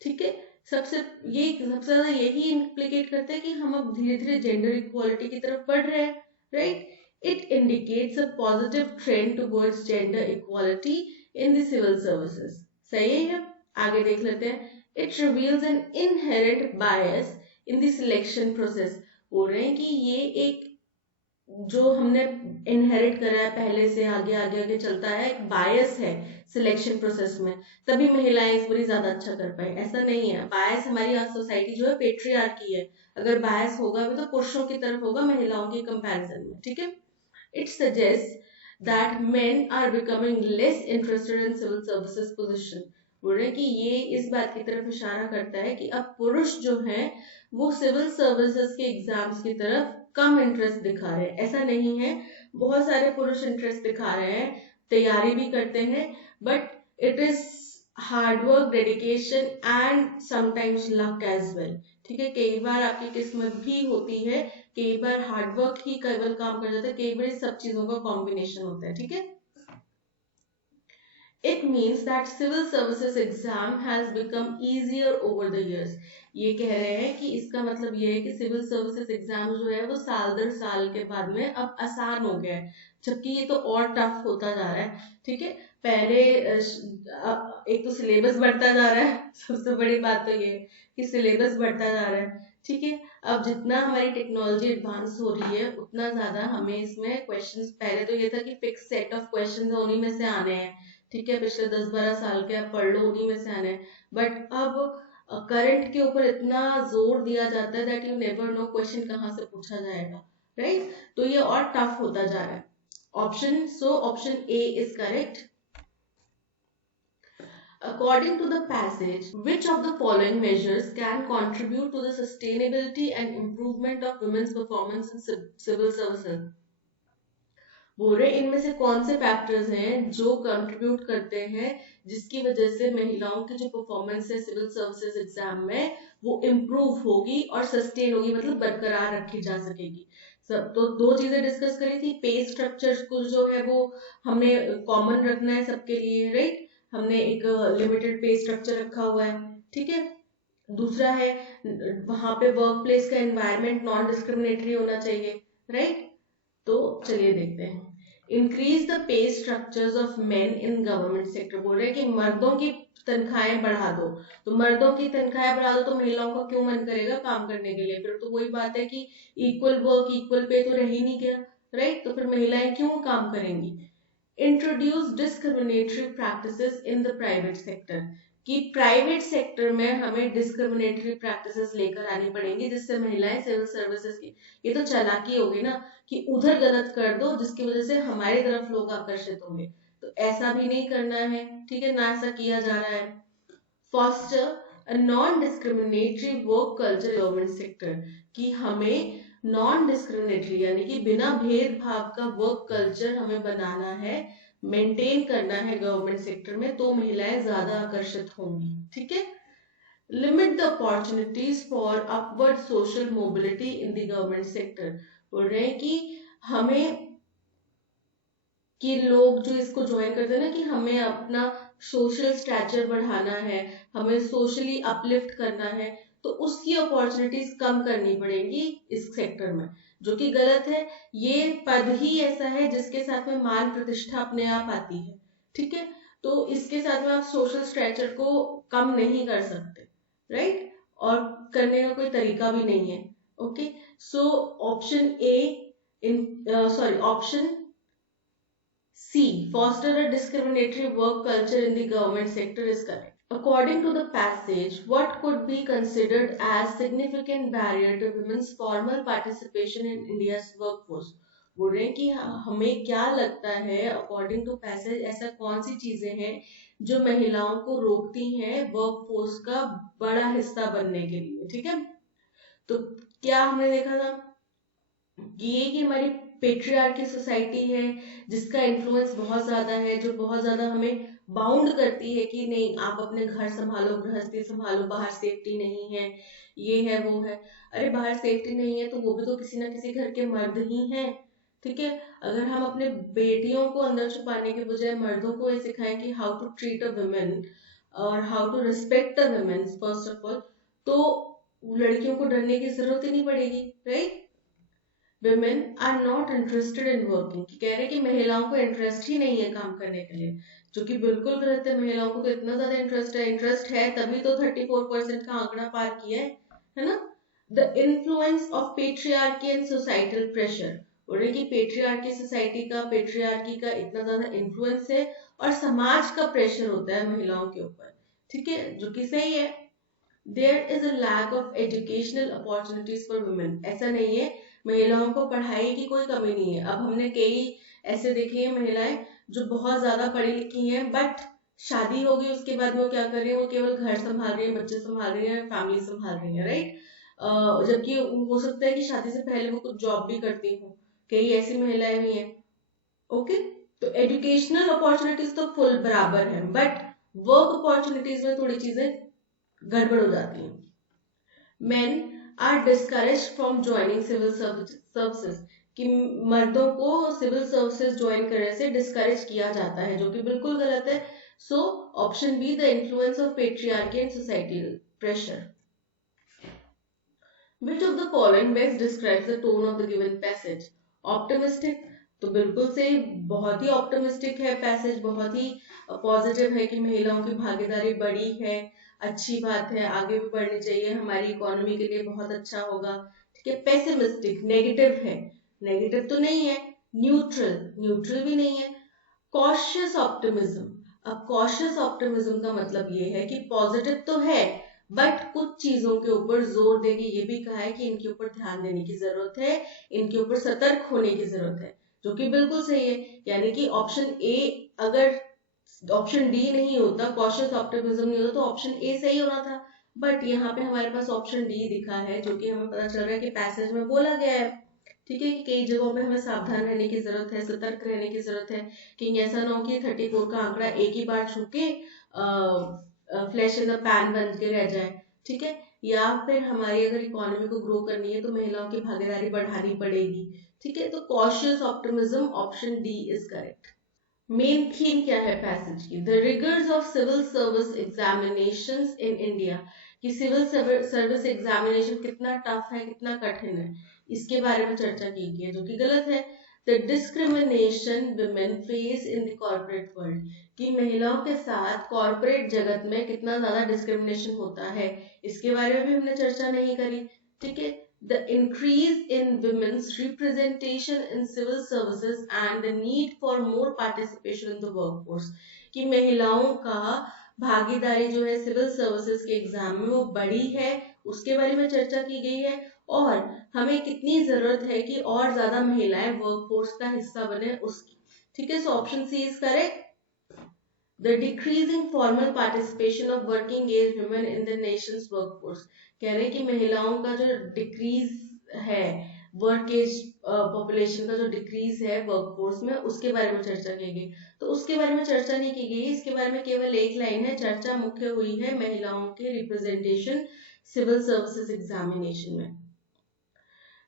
ठीक है। सबसे ज्यादा यही इम्प्लीकेट करता है कि हम अब धीरे धीरे जेंडर इक्वालिटी की तरफ बढ़ रहे हैं, right. It indicates a positive trend towards gender equality in the civil services. सही है, आगे देख लेते हैं. It reveals an inherent bias in the selection process. बोल रहे हैं कि ये एक जो हमने इनहेरिट करा है पहले से आगे आगे आगे चलता है, एक बायस है सिलेक्शन प्रोसेस में, तभी महिलाएं इस बारी ज्यादा अच्छा कर पाए. ऐसा नहीं है. बायस हमारी सोसाइटी जो है पेट्रियार्की है. अगर बायस होगा भी तो पुरुषों की तरफ होगा महिलाओं के कंपैरिजन में. ठीक है. It suggests that men are becoming less interested in civil services position. बोल रहे हैं कि ये इस बात की तरफ इशारा करता है कि अब पुरुष जो हैं वो सिविल सर्विसेज के एग्जाम्स की तरफ कम इंटरेस्ट दिखा रहे हैं. ऐसा नहीं है, बहुत सारे पुरुष इंटरेस्ट दिखा रहे हैं, तैयारी भी करते हैं, but it is hard work, dedication and sometimes luck as well. ठीक है, कई बार आपकी किस्मत भी होती है, कई बार हार्डवर्क ही केवल काम कर जाता है, कई बार सब चीजों का कॉम्बिनेशन होता है. ठीक है. It means that civil services exam has become easier over the years. ये कह रहे हैं कि इसका मतलब ये है कि सिविल सर्विसेज एग्जाम जो है वो साल दर साल के बाद में अब आसान हो गया है, जबकि ये तो और टफ होता जा रहा है. ठीक है. पहले एक तो सिलेबस बढ़ता जा रहा है, सबसे बड़ी बात तो ये कि सिलेबस बढ़ता जा रहा है. ठीक है. अब जितना हमारी टेक्नोलॉजी एडवांस हो रही है उतना ज्यादा हमें इसमें क्वेश्चंस, पहले तो ये था कि फिक्स सेट ऑफ क्वेश्चंस उन्हीं में से आने हैं. ठीक है, पिछले 10-12 साल के आप पढ़ लो, उन्हीं में से आने हैं. बट अब करंट के ऊपर इतना जोर दिया जाता है that you never know question कहाँ से पूछा जाएगा. राइट. तो ये और टफ होता जा रहा है. Option A is correct. According to the passage, which of the following measures can contribute to the sustainability and improvement of women's performance in civil services? बोल रहे इनमें से कौन से फैक्टर्स हैं जो कंट्रीब्यूट करते हैं जिसकी वजह से महिलाओं की जो परफॉर्मेंस है सिविल सर्विसेज एग्जाम में वो इम्प्रूव होगी और सस्टेन होगी, मतलब बरकरार रखी जा सकेगी. सब तो दो चीजें डिस्कस करी थी. पे स्ट्रक्चर को जो है वो हमने कॉमन रखना है सबके लिए. राइट. हमने एक लिमिटेड पे स्ट्रक्चर रखा हुआ है. ठीक है. दूसरा है वहां पे वर्क प्लेस का एनवायरमेंट नॉन डिस्क्रिमिनेटरी होना चाहिए. राइट. तो चलिए देखते हैं. Increase the pay structures of main in government sector. बोल रहे हैं कि मर्दों की तनख्वाहें बढ़ा दो. तो मर्दों की तनख्वाहें बढ़ा दो तो महिलाओं का क्यों मन करेगा काम करने के लिए? फिर तो वही बात है कि इक्वल वर्क इक्वल पे तो रह ही नहीं गया. राइट. तो फिर महिलाएं क्यों काम करेंगी? Introduce discriminatory practices in the private sector. कि प्राइवेट सेक्टर में हमें डिस्क्रिमिनेटरी प्रैक्टिसेस लेकर आनी पड़ेंगी जिससे महिलाएं सिविल सर्विसेज की, ये तो चालाकी होगी ना कि उधर गलत कर दो जिसकी वजह से हमारी तरफ लोग आकर्षित होंगे. तो ऐसा भी नहीं करना है. ठीक है ना, ऐसा किया जा रहा है. Foster a non discriminatory work culture government sector. कि हमें नॉन डिस्क्रिमिनेटरी यानी कि बिना भेदभाव का वर्क कल्चर हमें बनाना है, मेंटेन करना है गवर्नमेंट सेक्टर में, तो महिलाएं ज्यादा आकर्षित होंगी. ठीक है. Limit the opportunities for upward social mobility in the government sector. बोल रहे हैं कि हमें कि लोग जो इसको ज्वाइन करते हैं ना कि हमें अपना सोशल स्टैचर बढ़ाना है, हमें सोशली अपलिफ्ट करना है, तो उसकी अपॉर्चुनिटीज कम करनी पड़ेंगी इस सेक्टर में, जो कि गलत है. ये पद ही ऐसा है जिसके साथ में मान प्रतिष्ठा अपने आप आती है. ठीक है. तो इसके साथ में आप सोशल स्ट्रक्चर को कम नहीं कर सकते. राइट. और करने का कोई तरीका भी नहीं है. Okay. So option A in option C. Foster a discriminatory work culture in the government sector is correct. According to the passage, what could be considered as significant barrier to women's formal participation in India's workforce? बोल रहे हैं कि हमें क्या लगता है according to passage ऐसा कौन सी चीजें हैं जो महिलाओं को रोकती हैं वर्कफोर्स का बड़ा हिस्सा बनने के लिए. ठीक है. तो क्या हमने देखा था ये कि हमारी पेट्रियार्की सोसाइटी है जिसका इन्फ्लुएंस बहुत ज्यादा है, जो बहुत ज्यादा हमें बाउंड करती है कि नहीं आप अपने घर संभालो, गृहस्थी संभालो, बाहर सेफ्टी नहीं है, ये है वो है. अरे बाहर सेफ्टी नहीं है तो वो भी तो किसी ना किसी घर के मर्द ही हैं. ठीक है. अगर हम अपने बेटियों को अंदर छुपाने के बजाय मर्दों को ये सिखाएं कि how to treat a women और how to respect a women first of all, तो लड़कियों को डरने की जरूरत ही नहीं पड़ेगी. Right. women are not interested in working, कि कह रहे हैं कि महिलाओं को इंटरेस्ट ही नहीं है काम करने के लिए, जो कि बिल्कुल गलत है। महिलाओं को तो इतना ज्यादा इंटरेस्ट है तभी तो 34% का आंकड़ा पार किया है ना। The influence of patriarchy and societal pressure, बोल रहे कि पेट्रियार्की सोसाइटी का, पेट्रियार्की का इतना ज्यादा इन्फ्लुएंस है और समाज का प्रेशर होता है महिलाओं के ऊपर, ठीक है, जो कि सही है। There is a lack of educational opportunities for women, ऐसा नहीं है महिलाओं को पढ़ाई की कोई कमी नहीं है। अब हमने कई ऐसे देखे हैं महिलाएं जो बहुत ज्यादा पढ़ी लिखी हैं, बट शादी हो गई उसके बाद वो क्या कर रही है, वो केवल घर संभाल रही है, बच्चे संभाल रही है, फैमिली संभाल रही है, राइट। जबकि हो सकता है कि शादी से पहले वो कुछ जॉब भी करती हो, कई ऐसी महिलाएं भी हैं। ओके, तो एजुकेशनल अपॉर्चुनिटीज तो फुल बराबर है, बट वर्क अपॉर्चुनिटीज में थोड़ी चीजें गड़बड़ हो जाती है। Men are discourage from joining civil services, कि मर्दों को सिविल सर्विसेज ज्वाइन करने से डिस्करेज किया जाता है, जो कि बिल्कुल गलत है। So option B, the influence of patriarchy and societal pressure. Which of the following best describes the tone of the given passage? Optimistic, तो बिल्कुल से बहुत ही ऑप्टिमिस्टिक है पैसेज, बहुत ही पॉजिटिव है कि महिलाओं की भागीदारी बढ़ी है, अच्छी बात है, आगे भी बढ़नी चाहिए, हमारी इकोनॉमी के लिए बहुत अच्छा होगा, ठीक है। पेसिमिस्टिक, नेगेटिव है, नेगेटिव तो नहीं है। न्यूट्रल, न्यूट्रल भी नहीं है। कॉशियस ऑप्टिमिज्म, अब कॉशियस ऑप्टिमिज्म का मतलब ये है कि पॉजिटिव तो है, बट कुछ चीजों के ऊपर जोर देके ये भी कहा है कि इनके ऊपर ध्यान देने की जरूरत है, इनके ऊपर सतर्क होने की जरूरत है, जो कि बिल्कुल सही है। यानी कि ऑप्शन ए, अगर ऑप्शन डी नहीं होता, कॉशियस ऑप्टिमिज्म नहीं होता, तो ऑप्शन ए सही होना था, बट यहाँ पे हमारे पास ऑप्शन डी दिखा है, जो कि हमें पता चल रहा है कि पैसेज में बोला गया है, ठीक है, कि कई जगहों में हमें सावधान रहने की जरूरत है, सतर्क रहने की जरूरत है, कि ऐसा ना हो कि 34 का आंकड़ा एक ही बार छू के फ्लैश इन द पैन बन के रह जाए, ठीक है। या फिर हमारी अगर इकोनॉमी को ग्रो करनी है तो महिलाओं की भागीदारी बढ़ानी पड़ेगी, ठीक है। तो cautious optimism, option D is correct. Main theme क्या है पैसेज की? The rigours of civil service examinations in India, कि सिविल सर्विस एग्जामिनेशन कितना टफ है, कितना कठिन है, इसके बारे में चर्चा की गई है, जो कि गलत है। The discrimination women face in the corporate world, कि महिलाओं के साथ कॉर्पोरेट जगत में कितना ज्यादा डिस्क्रिमिनेशन होता है, इसके बारे में भी हमने चर्चा नहीं करी, ठीक है। The increase in women's representation in civil services and the need for more participation in the workforce, कि महिलाओं का भागीदारी जो है सिविल सर्विसेज के एग्जाम में वो बढ़ी है, उसके बारे में चर्चा की गई है, और हमें कितनी जरूरत है कि और ज्यादा महिलाएं वर्कफोर्स का हिस्सा बने उसकी, ठीक है। So option C is correct. The decreasing formal participation of working age women in the nation's workforce, कह रहे हैं कि महिलाओं का जो डिक्रीज है, वर्क एज पॉपुलेशन का जो डिक्रीज है वर्कफोर्स में, उसके बारे में चर्चा की गई। तो उसके बारे में चर्चा नहीं की गई, इसके बारे में केवल एक लाइन है, चर्चा मुख्य हुई है महिलाओं के रिप्रेजेंटेशन सिविल सर्विसेज एग्जामिनेशन में।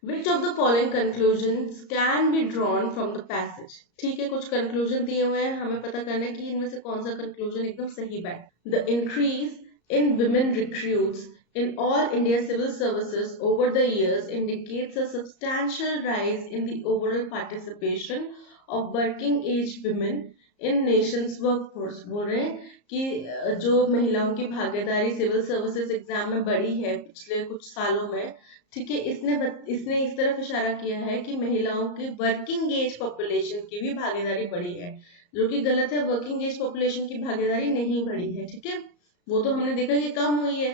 Which of the following conclusions can be drawn from the passage? ठीक है, कुछ conclusion दिए हुए हैं, हमें पता करना है कि इनमें से कौन सा conclusion एकदम सही बैठ। The increase in women recruits in all India civil services over the years indicates a substantial rise in the overall participation of working age women in nation's workforce। बोल रहे हैं कि जो महिलाओं की भागीदारी सिविल सर्विसेज एग्जाम में बढ़ी है पिछले कुछ सालों में, ठीक है, इसने इस तरफ इशारा किया है कि महिलाओं की वर्किंग एज पॉपुलेशन की भी भागीदारी बढ़ी है, जो कि गलत है। वर्किंग एज पॉपुलेशन की भागीदारी नहीं बढ़ी है, ठीक है, वो तो हमने देखा कि कम हुई है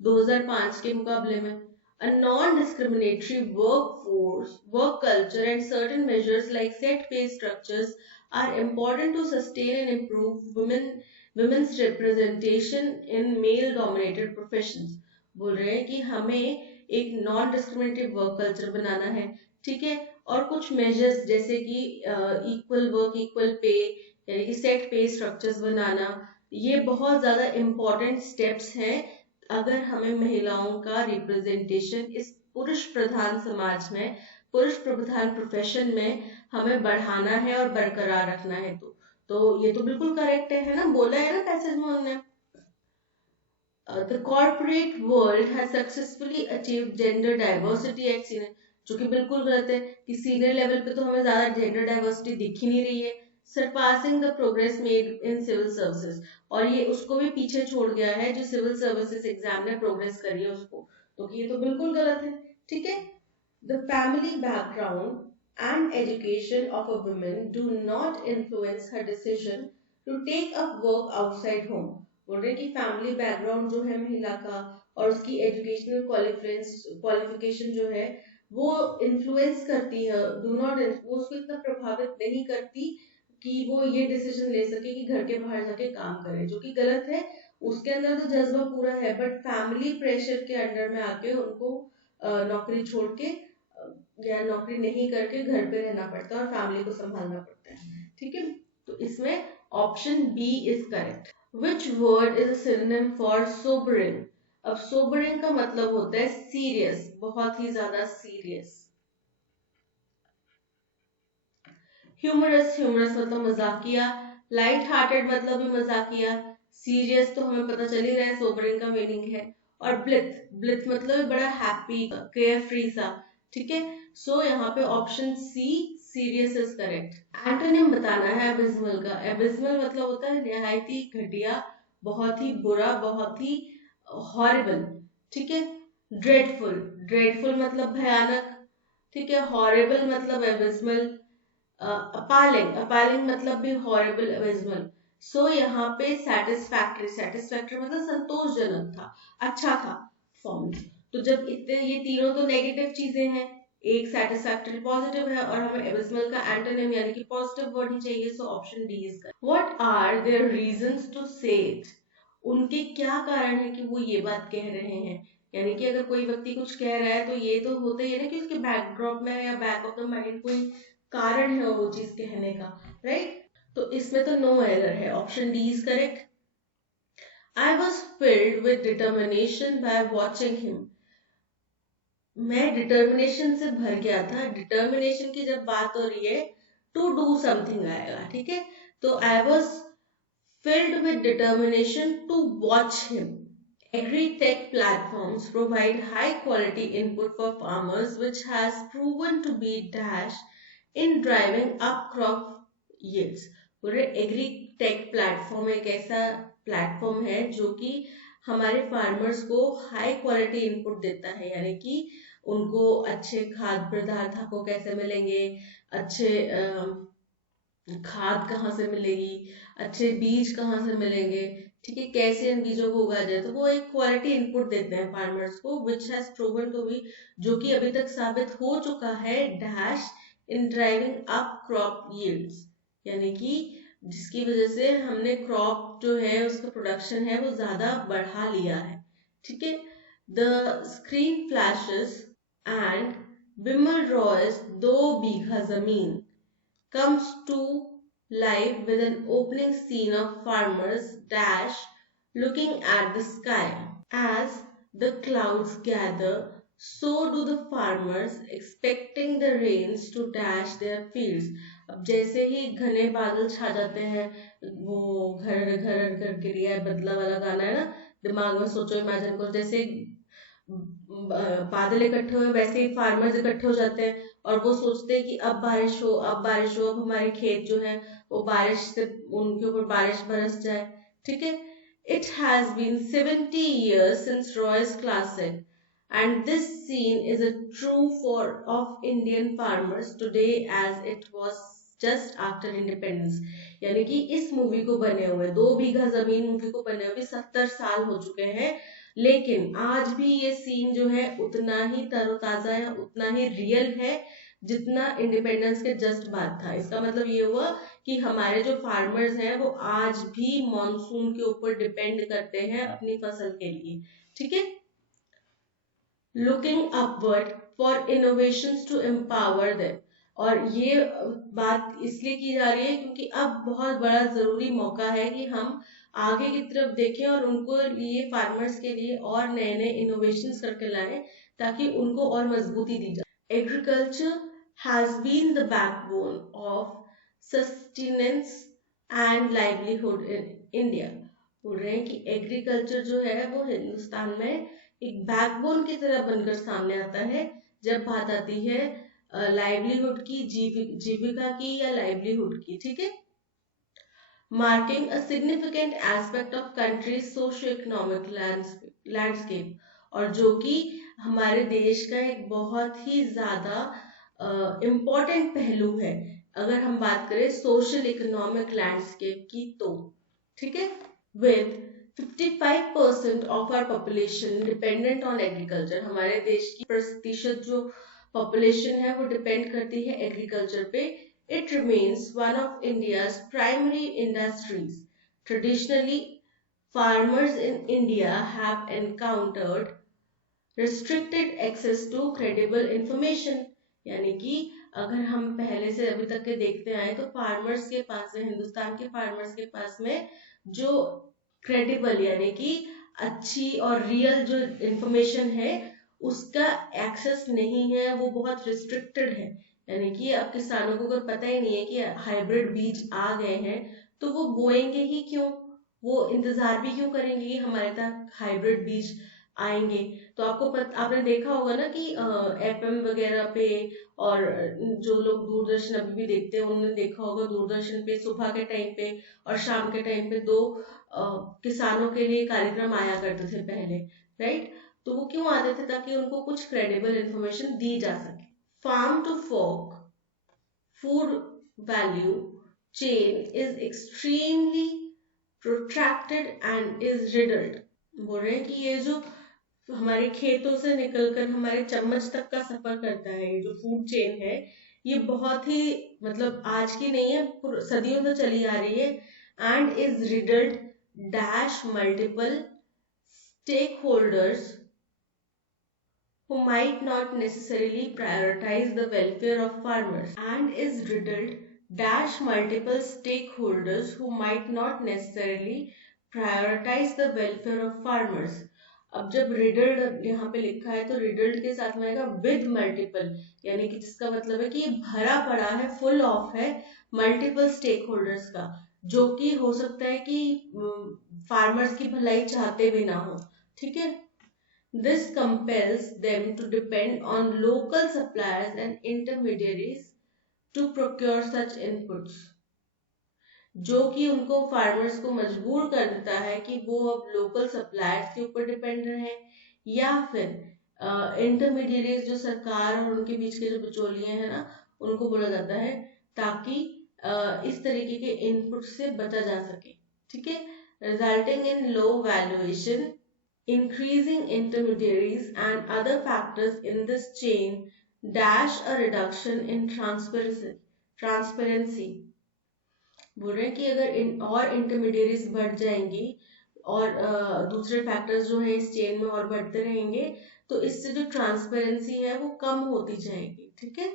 2005 के मुकाबले में। A non-discriminatory workforce, work culture and certain measures like set pay structures are important to sustain and improve women's representation in male-dominated professions। बोल रहे हैं कि हमें एक नॉन डिस्क्रिमिनेटिव वर्क कल्चर बनाना है, ठीक है, और कुछ मेजर्स जैसे कि इक्वल वर्क इक्वल पे, यानी कि सेट पे स्ट्रक्चर्स बनाना, ये बहुत ज्यादा इम्पोर्टेंट स्टेप्स हैं अगर हमें महिलाओं का रिप्रेजेंटेशन इस पुरुष प्रधान समाज में, पुरुष प्रधान प्रोफेशन में हमें बढ़ाना है और बरकरार रखना है। तो ये तो बिल्कुल करेक्ट है ना, बोला है ना पैसेज में उन्होंने। The corporate world has successfully achieved gender diversity at senior, जो कि बिल्कुल गलत है कि सीनियर लेवल पे तो हमें ज्यादा जेंडर डाइवर्सिटी दिख ही नहीं रही है। Surpassing the progress made in civil services, और ये उसको भी पीछे छोड़ गया है जो सिविल सर्विसेज एग्जाम में प्रोग्रेस करी है उसको, तो ये तो बिल्कुल गलत है। ठीक है, the family background and education of a woman do not influence her decision to take up work outside home। बोल रहे कि फैमिली बैकग्राउंड जो है महिला का और उसकी एजुकेशनल क्वालिफिकेशन जो है वो इन्फ्लुएंस करती है, डू नॉट, वो उसको इतना प्रभावित नहीं करती कि वो ये डिसीजन ले सके कि घर के बाहर जाके काम करे, जो कि गलत है। उसके अंदर तो जज्बा पूरा है, बट फैमिली प्रेशर के अंडर में आके उनको नौकरी छोड़ के या नौकरी नहीं करके घर पे रहना पड़ता है और फैमिली को संभालना पड़ता है। ठीक है, तो इसमें option B is correct. Which word is a synonym for sobering. अब सोबरिंग का मतलब होता है सीरियस, बहुत ही ज्यादा सीरियस। ह्यूमरस, ह्यूमरस मतलब मजाकिया। लाइट हार्टेड मतलब भी मजाकिया। सीरियस तो हमें पता चल ही रहा है सोबरिंग का मीनिंग है। और ब्लिथ, ब्लिथ मतलब बड़ा हैप्पी, केयर फ्री सा। ठीक है, सो यहाँ पे option C serious is correct. Antonym बताना है एबिस्मल का। एबिस्मल मतलब होता है निहायत ही घटिया, बहुत ही बुरा, बहुत ही हॉरिबल। ठीक है, ड्रेडफुल, ड्रेडफुल मतलब भयानक। ठीक है, हॉरिबल मतलब एबिस्मल। अपालिंग, अपालिंग मतलब भी हॉरिबल, एबिस्मल। सो यहाँ पे सेटिस्फैक्टरी, सेटिस्फैक्टरी मतलब संतोषजनक था, अच्छा था परफॉर्मेंस। तो जब इतने ये तीनों तो नेगेटिव चीजें हैं, एक सेटिस्फैक्टरी पॉजिटिव है और हमें एबिस्मल का एंटोनिम यानी कि पॉजिटिव वर्ड ही चाहिए, so option D is correct. What are their reasons to say it. उनके क्या कारण है कि वो ये बात कह रहे हैं। यानी कि अगर कोई व्यक्ति कुछ कह रहा है तो ये तो होता ही है ना कि उसके बैकड्रॉप में या बैक ऑफ द माइंड कोई कारण है वो चीज कहने का, राइट। तो इसमें तो नो एरर है, option D is correct. I was filled with determination by watching him। मैं डिटर्मिनेशन से भर गया था। डिटर्मिनेशन की जब बात हो रही है टू डू समथिंग आएगा, ठीक है। तो I was filled with determination to watch him. Agri-tech platforms provide high-quality input for farmers, which has proven to be dash in driving up crop yields। पूरे एग्री-टेक प्लेटफॉर्म एक ऐसा platform है जो कि हमारे फार्मर्स को हाई क्वालिटी इनपुट देता है, यानी कि उनको अच्छे खाद्य पदार्थ को कैसे मिलेंगे, अच्छे खाद कहाँ से मिलेगी, अच्छे बीज कहाँ से मिलेंगे, ठीक है, कैसे इन बीजों को उगाया जाए। तो वो एक क्वालिटी इनपुट देते हैं फार्मर्स को, which has proven to be, जो कि अभी तक साबित हो चुका है, dash in driving up crop yields, यानी कि जिसकी वजह से हमने क्रॉप जो है उसका प्रोडक्शन है वो ज्यादा बढ़ा लिया है। ठीक है, the screen flashes and Bimal Roy's 2 Bigha जमीन comes to life with an opening scene of farmers dash looking at the sky। As the clouds gather, so do the farmers expecting the rains to dash their fields। अब जैसे ही घने बादल छा जाते हैं, वो घर घर घर के लिए बदला वाला गाना है ना, दिमाग में सोचो, इमेजिन करो, जैसे बादल इकट्ठे हुए वैसे ही फार्मर्स इकट्ठे हो जाते हैं और वो सोचते हैं कि अब बारिश हो, अब बारिश हो, अब हमारे खेत जो है वो बारिश से, उनके ऊपर बारिश बरस जाए। ठीक है, it has been 70 years since Roy's classic and this scene is a true for of Indian farmers today as it was just after independence। यानी कि इस मूवी को बने हुए 2 बीघा जमीन मूवी को बने हुए 70 साल हो चुके हैं, लेकिन आज भी ये सीन जो है उतना ही तरोताजा है, उतना ही रियल है जितना इंडिपेंडेंस के जस्ट बाद था। इसका मतलब ये हुआ कि हमारे जो फार्मर्स हैं वो आज भी मॉनसून के ऊपर डिपेंड करते हैं अपनी फसल के लिए। ठीक है, looking upward for innovations to empower them. और ये बात इसलिए की जा रही है क्योंकि अब बहुत बड़ा जरूरी मौका है कि हम आगे की तरफ देखें और उनको लिए, फार्मर्स के लिए और नए नए इनोवेशंस करके लाएं ताकि उनको और मजबूती दी जाए। Agriculture has been the backbone of sustenance and livelihood in India. बोल रहे हैं कि एग्रीकल्चर जो है वो हिंदुस्तान में एक बैकबोन की तरह बनकर सामने आता है, जब बात आती है लाइवलीहुड की, जीविका की या लाइवलीहुड की, ठीक है। Marking a significant aspect of countries socio economic landscape, और जो कि हमारे देश का एक बहुत ही ज्यादा इम्पोर्टेंट पहलू है अगर हम बात करें सोशल इकोनॉमिक लैंडस्केप की, तो ठीक है। With 55% of our population dependent on agriculture, हमारे देश की प्रतिशत जो पॉपुलेशन है वो डिपेंड करती है एग्रीकल्चर पे। It remains one of India's primary industries. Traditionally, farmers in India have encountered restricted access to credible information. यानी कि अगर हम पहले से अभी तक के देखते आए तो फार्मर्स के पास में, हिंदुस्तान के फार्मर्स के पास में जो क्रेडिबल यानी कि अच्छी और रियल जो इंफॉर्मेशन है उसका एक्सेस नहीं है, वो बहुत रिस्ट्रिक्टेड है। यानी कि अब किसानों को अगर पता ही नहीं है कि हाइब्रिड बीज आ गए हैं तो वो बोएंगे ही क्यों, वो इंतजार भी क्यों करेंगे कि हमारे तक हाइब्रिड बीज आएंगे। तो आपने देखा होगा ना कि एफएम वगैरह पे, और जो लोग दूरदर्शन अभी भी देखते हैं उन्होंने देखा होगा दूरदर्शन पे सुबह के टाइम पे और शाम के टाइम पे दो किसानों के लिए कार्यक्रम आया करते थे पहले, राइट। तो वो क्यों आते थे? ताकि उनको कुछ क्रेडिबल इंफॉर्मेशन दी जा सके। Farm to fork food value chain is extremely protracted and is riddled. बोल रहे हैं कि ये जो हमारे खेतों से निकलकर हमारे चम्मच तक का सफर करता है, ये जो फूड चेन है, ये बहुत ही मतलब आज की नहीं है, सदियों से चली आ रही है। And is riddled dash multiple stakeholders who might not necessarily prioritize the welfare of farmers, and is riddled dash multiple stakeholders who might not necessarily prioritize the welfare of farmers. अब जब riddled यहाँ पे लिखा है तो riddled के साथ में आएगा विद मल्टीपल, यानी कि जिसका मतलब है कि ये भरा पड़ा है, फुल ऑफ है मल्टीपल स्टेक होल्डर्स का, जो कि हो सकता है कि फार्मर्स की भलाई चाहते भी ना हो, ठीक है। This compels them to depend on local suppliers and intermediaries to procure such inputs, जो कि उनको फार्मर्स को मजबूर कर देता है कि वो अब लोकल सप्लायर्स के ऊपर डिपेंड रहे, या फिर इंटरमीडिएट्स जो सरकार और उनके बीच के जो बिचौलिए हैं ना उनको बोला जाता है, ताकि इस तरीके के इनपुट से बचा जा सके, ठीक है। Resulting in low valuation, increasing intermediaries and other factors in this chain dash a reduction in transparency. बोल रहे हैं कि अगर और इंटरमीडिएरीज बढ़ जाएंगी और दूसरे फैक्टर्स जो है इस चेन में और बढ़ते रहेंगे तो इससे जो ट्रांसपेरेंसी है वो कम होती जाएगी, ठीक है।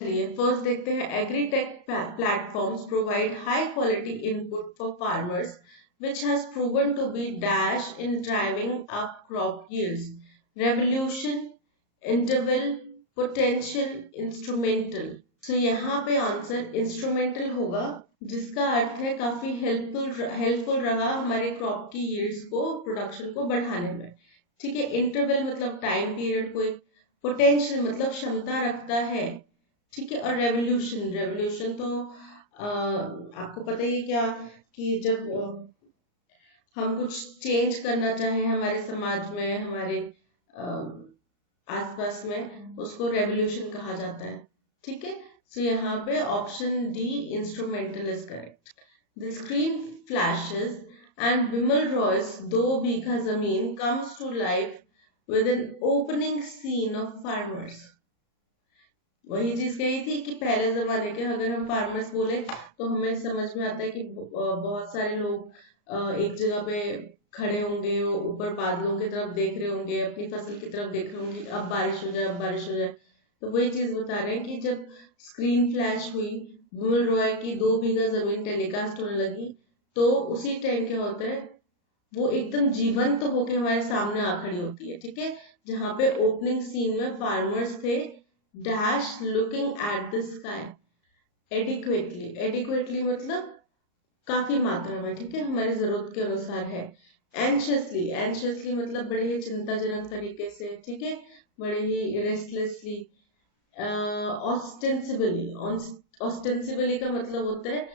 चलिए फर्स्ट देखते हैं, agritech platforms provide high quality input for farmers which has proven to be dash in driving up crop yields. Revolution, interval, potential, instrumental. So यहाँ पे आंसर इंस्ट्रूमेंटल होगा, जिसका अर्थ है काफी हेल्पफुल रहा हमारे क्रॉप की यील्ड्स को, प्रोडक्शन को बढ़ाने में, ठीक है। इंटरवल मतलब टाइम पीरियड कोई, पोटेंशियल मतलब क्षमता रखता है, ठीक है। और रेवोल्यूशन तो आपको पता ही क्या कि जब हम कुछ चेंज करना चाहें हमारे समाज में, हमारे आसपास में, उसको रेवोल्यूशन कहा जाता है, ठीक है। सो यहाँ पे option D instrumental is correct. The screen flashes and Bimal Roy's 2 Bigha Zameen comes to life with an opening scene of farmers. वही चीज कही थी कि पहले जमाने के अगर हम फार्मर्स बोले तो हमें समझ में आता है कि बहुत सारे लोग एक जगह पे खड़े होंगे, ऊपर बादलों की तरफ देख रहे होंगे, अपनी फसल की तरफ देख रहे होंगे, अब बारिश हो जाए, अब बारिश हो जाए। तो वही चीज बता रहे हैं कि जब स्क्रीन फ्लैश हुई, बिमल रॉय की 2 बीघा जमीन टेलीकास्ट होने लगी, तो उसी टाइम क्या होता है, वो एकदम जीवंत तो होके हमारे सामने आ खड़ी होती है, ठीक है। जहाँ पे ओपनिंग सीन में फार्मर्स थे dash looking at the sky adequately मतलब काफी मात्रा में, ठीक है, हमारी जरूरत के अनुसार है। एंशियसली मतलब बड़े ही चिंताजनक तरीके से, ठीक है। बड़े ही रेस्टलेसली, ऑस्टेंसिबली, ऑस्टेंसिबली का मतलब होता है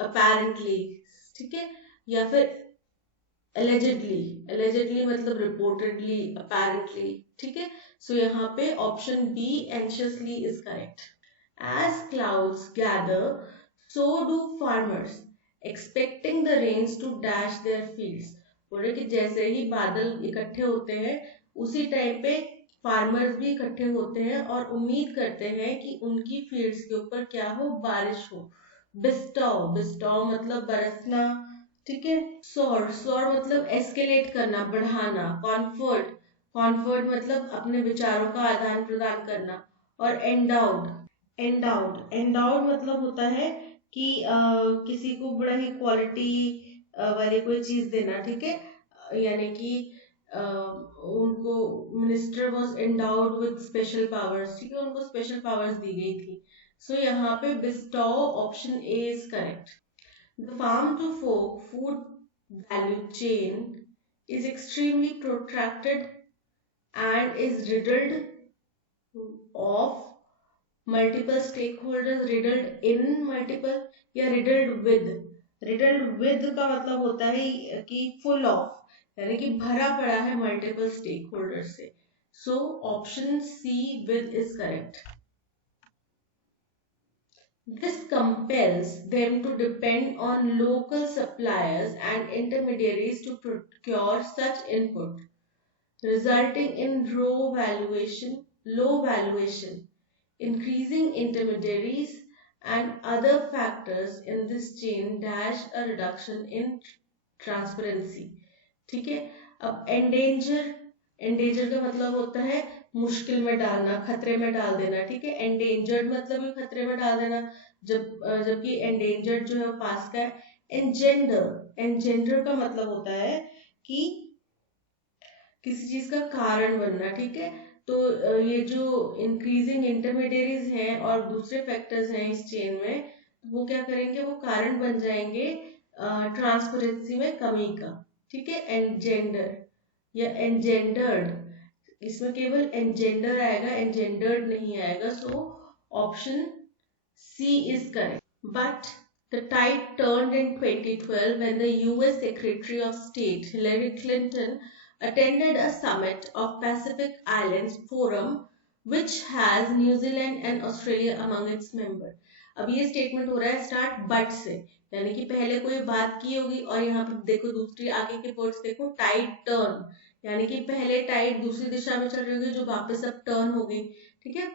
अपेरेंटली, ठीक है, या फिर एलिजिडली, एलिजिडली मतलब रिपोर्टेडली, अपेरेंटली, ठीक है। सो यहाँ पे option B anxiously is correct. As clouds gather, so do farmers, expecting the rains to dash their fields. बोल रहे कि जैसे ही बादल इकट्ठे होते हैं उसी टाइम पे फार्मर्स भी इकट्ठे होते हैं और उम्मीद करते हैं कि उनकी फील्ड्स के ऊपर क्या हो, बारिश हो। बिस्टॉ, बिस्टॉ मतलब बरसना, ठीक है। सॉर, सॉर मतलब एस्केलेट करना, बढ़ाना। कॉन्फर्ट, कॉन्फर्ट मतलब अपने विचारों का आदान प्रदान करना। और एंडाउड, एंडाउड, एंडाउड मतलब होता है कि किसी को बड़ा ही क्वालिटी वाली कोई चीज देना, ठीक है। यानी कि उनको minister was endowed with special powers, ठीक है, उनको स्पेशल पावर्स दी गई थी। सो यहाँ पे बिस्टॉ option A is correct. The farm to fork food value chain is extremely protracted and is riddled of multiple stakeholders, riddled in multiple या riddled with। riddled with का मतलब होता है कि full of, यानी कि भरा पड़ा है multiple stakeholders से। So option C with is correct. This compels them to depend on local suppliers and intermediaries to procure such input, resulting in low valuation, increasing intermediaries and other factors in this chain dash a reduction in transparency, ठीक है। अब endanger, endanger का मतलब होता है मुश्किल में डालना, खतरे में डाल देना, ठीक है। endangered मतलब भी खतरे में डाल देना, जबकि endangered जो है पास का है। engender, engender का मतलब होता है कि किसी चीज का कारण बनना, ठीक है। तो ये जो इंक्रीजिंग इंटरमीडियरीज हैं और दूसरे फैक्टर्स हैं इस चेन में, वो क्या करेंगे, वो कारण बन जाएंगे ट्रांसपेरेंसी में कमी का, ठीक है। एंजेंडर या एंजेंडर्ड, इसमें केवल एंजेंडर आएगा, एंजेंडर्ड नहीं आएगा। So option C is correct. But the tide turned in 2012 when the US Secretary of State Hillary Clinton attended a summit of Pacific Islands Forum which has New Zealand and Australia among its members. अब ये statement हो रहा है start but से, यानी कि पहले कोई बात की होगी और यहाँ पर देखो दूसरी आगे के वर्ड्स देखो, टाइड टर्न, यानी कि पहले टाइड दूसरी दिशा में चल रही होगी जो वापस अब टर्न हो गई, ठीक है।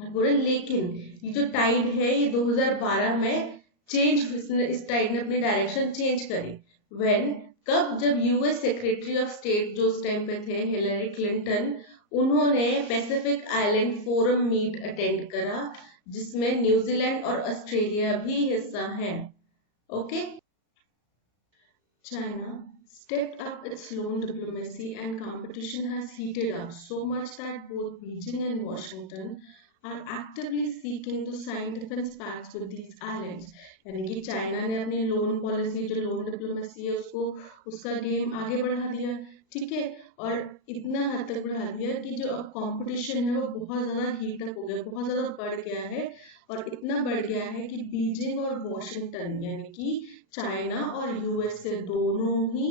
बोले लेकिन ये जो टाइड है ये 2012 में चेंज, इस टाइड ने अपनी डायरेक्शन चेंज करी। व्हेन, कब, जब यूएस सेक्रेटरी ऑफ स्टेट जो उस टाइम पे थे हिलरी क्लिंटन, उन्होंने Pacific Island Forum meet attend करा जिसमें न्यूजीलैंड और ऑस्ट्रेलिया भी हिस्सा हैं। Okay. China stepped up its loan diplomacy and competition has heated up so much that both Beijing and Washington are actively seeking to sign defense pacts with these islands. यानी कि China ने अपनी loan policy, जो loan diplomacy है, उसको, उसका game आगे बढ़ा दिया, ठीक है। और इतना हद तक बढ़ा दिया कि जो अब कंपटीशन है वो बहुत ज्यादा हीटअप हो गया, बहुत ज्यादा बढ़ गया है। और इतना बढ़ गया है कि बीजिंग और वॉशिंगटन यानी कि चाइना और यूएसए दोनों ही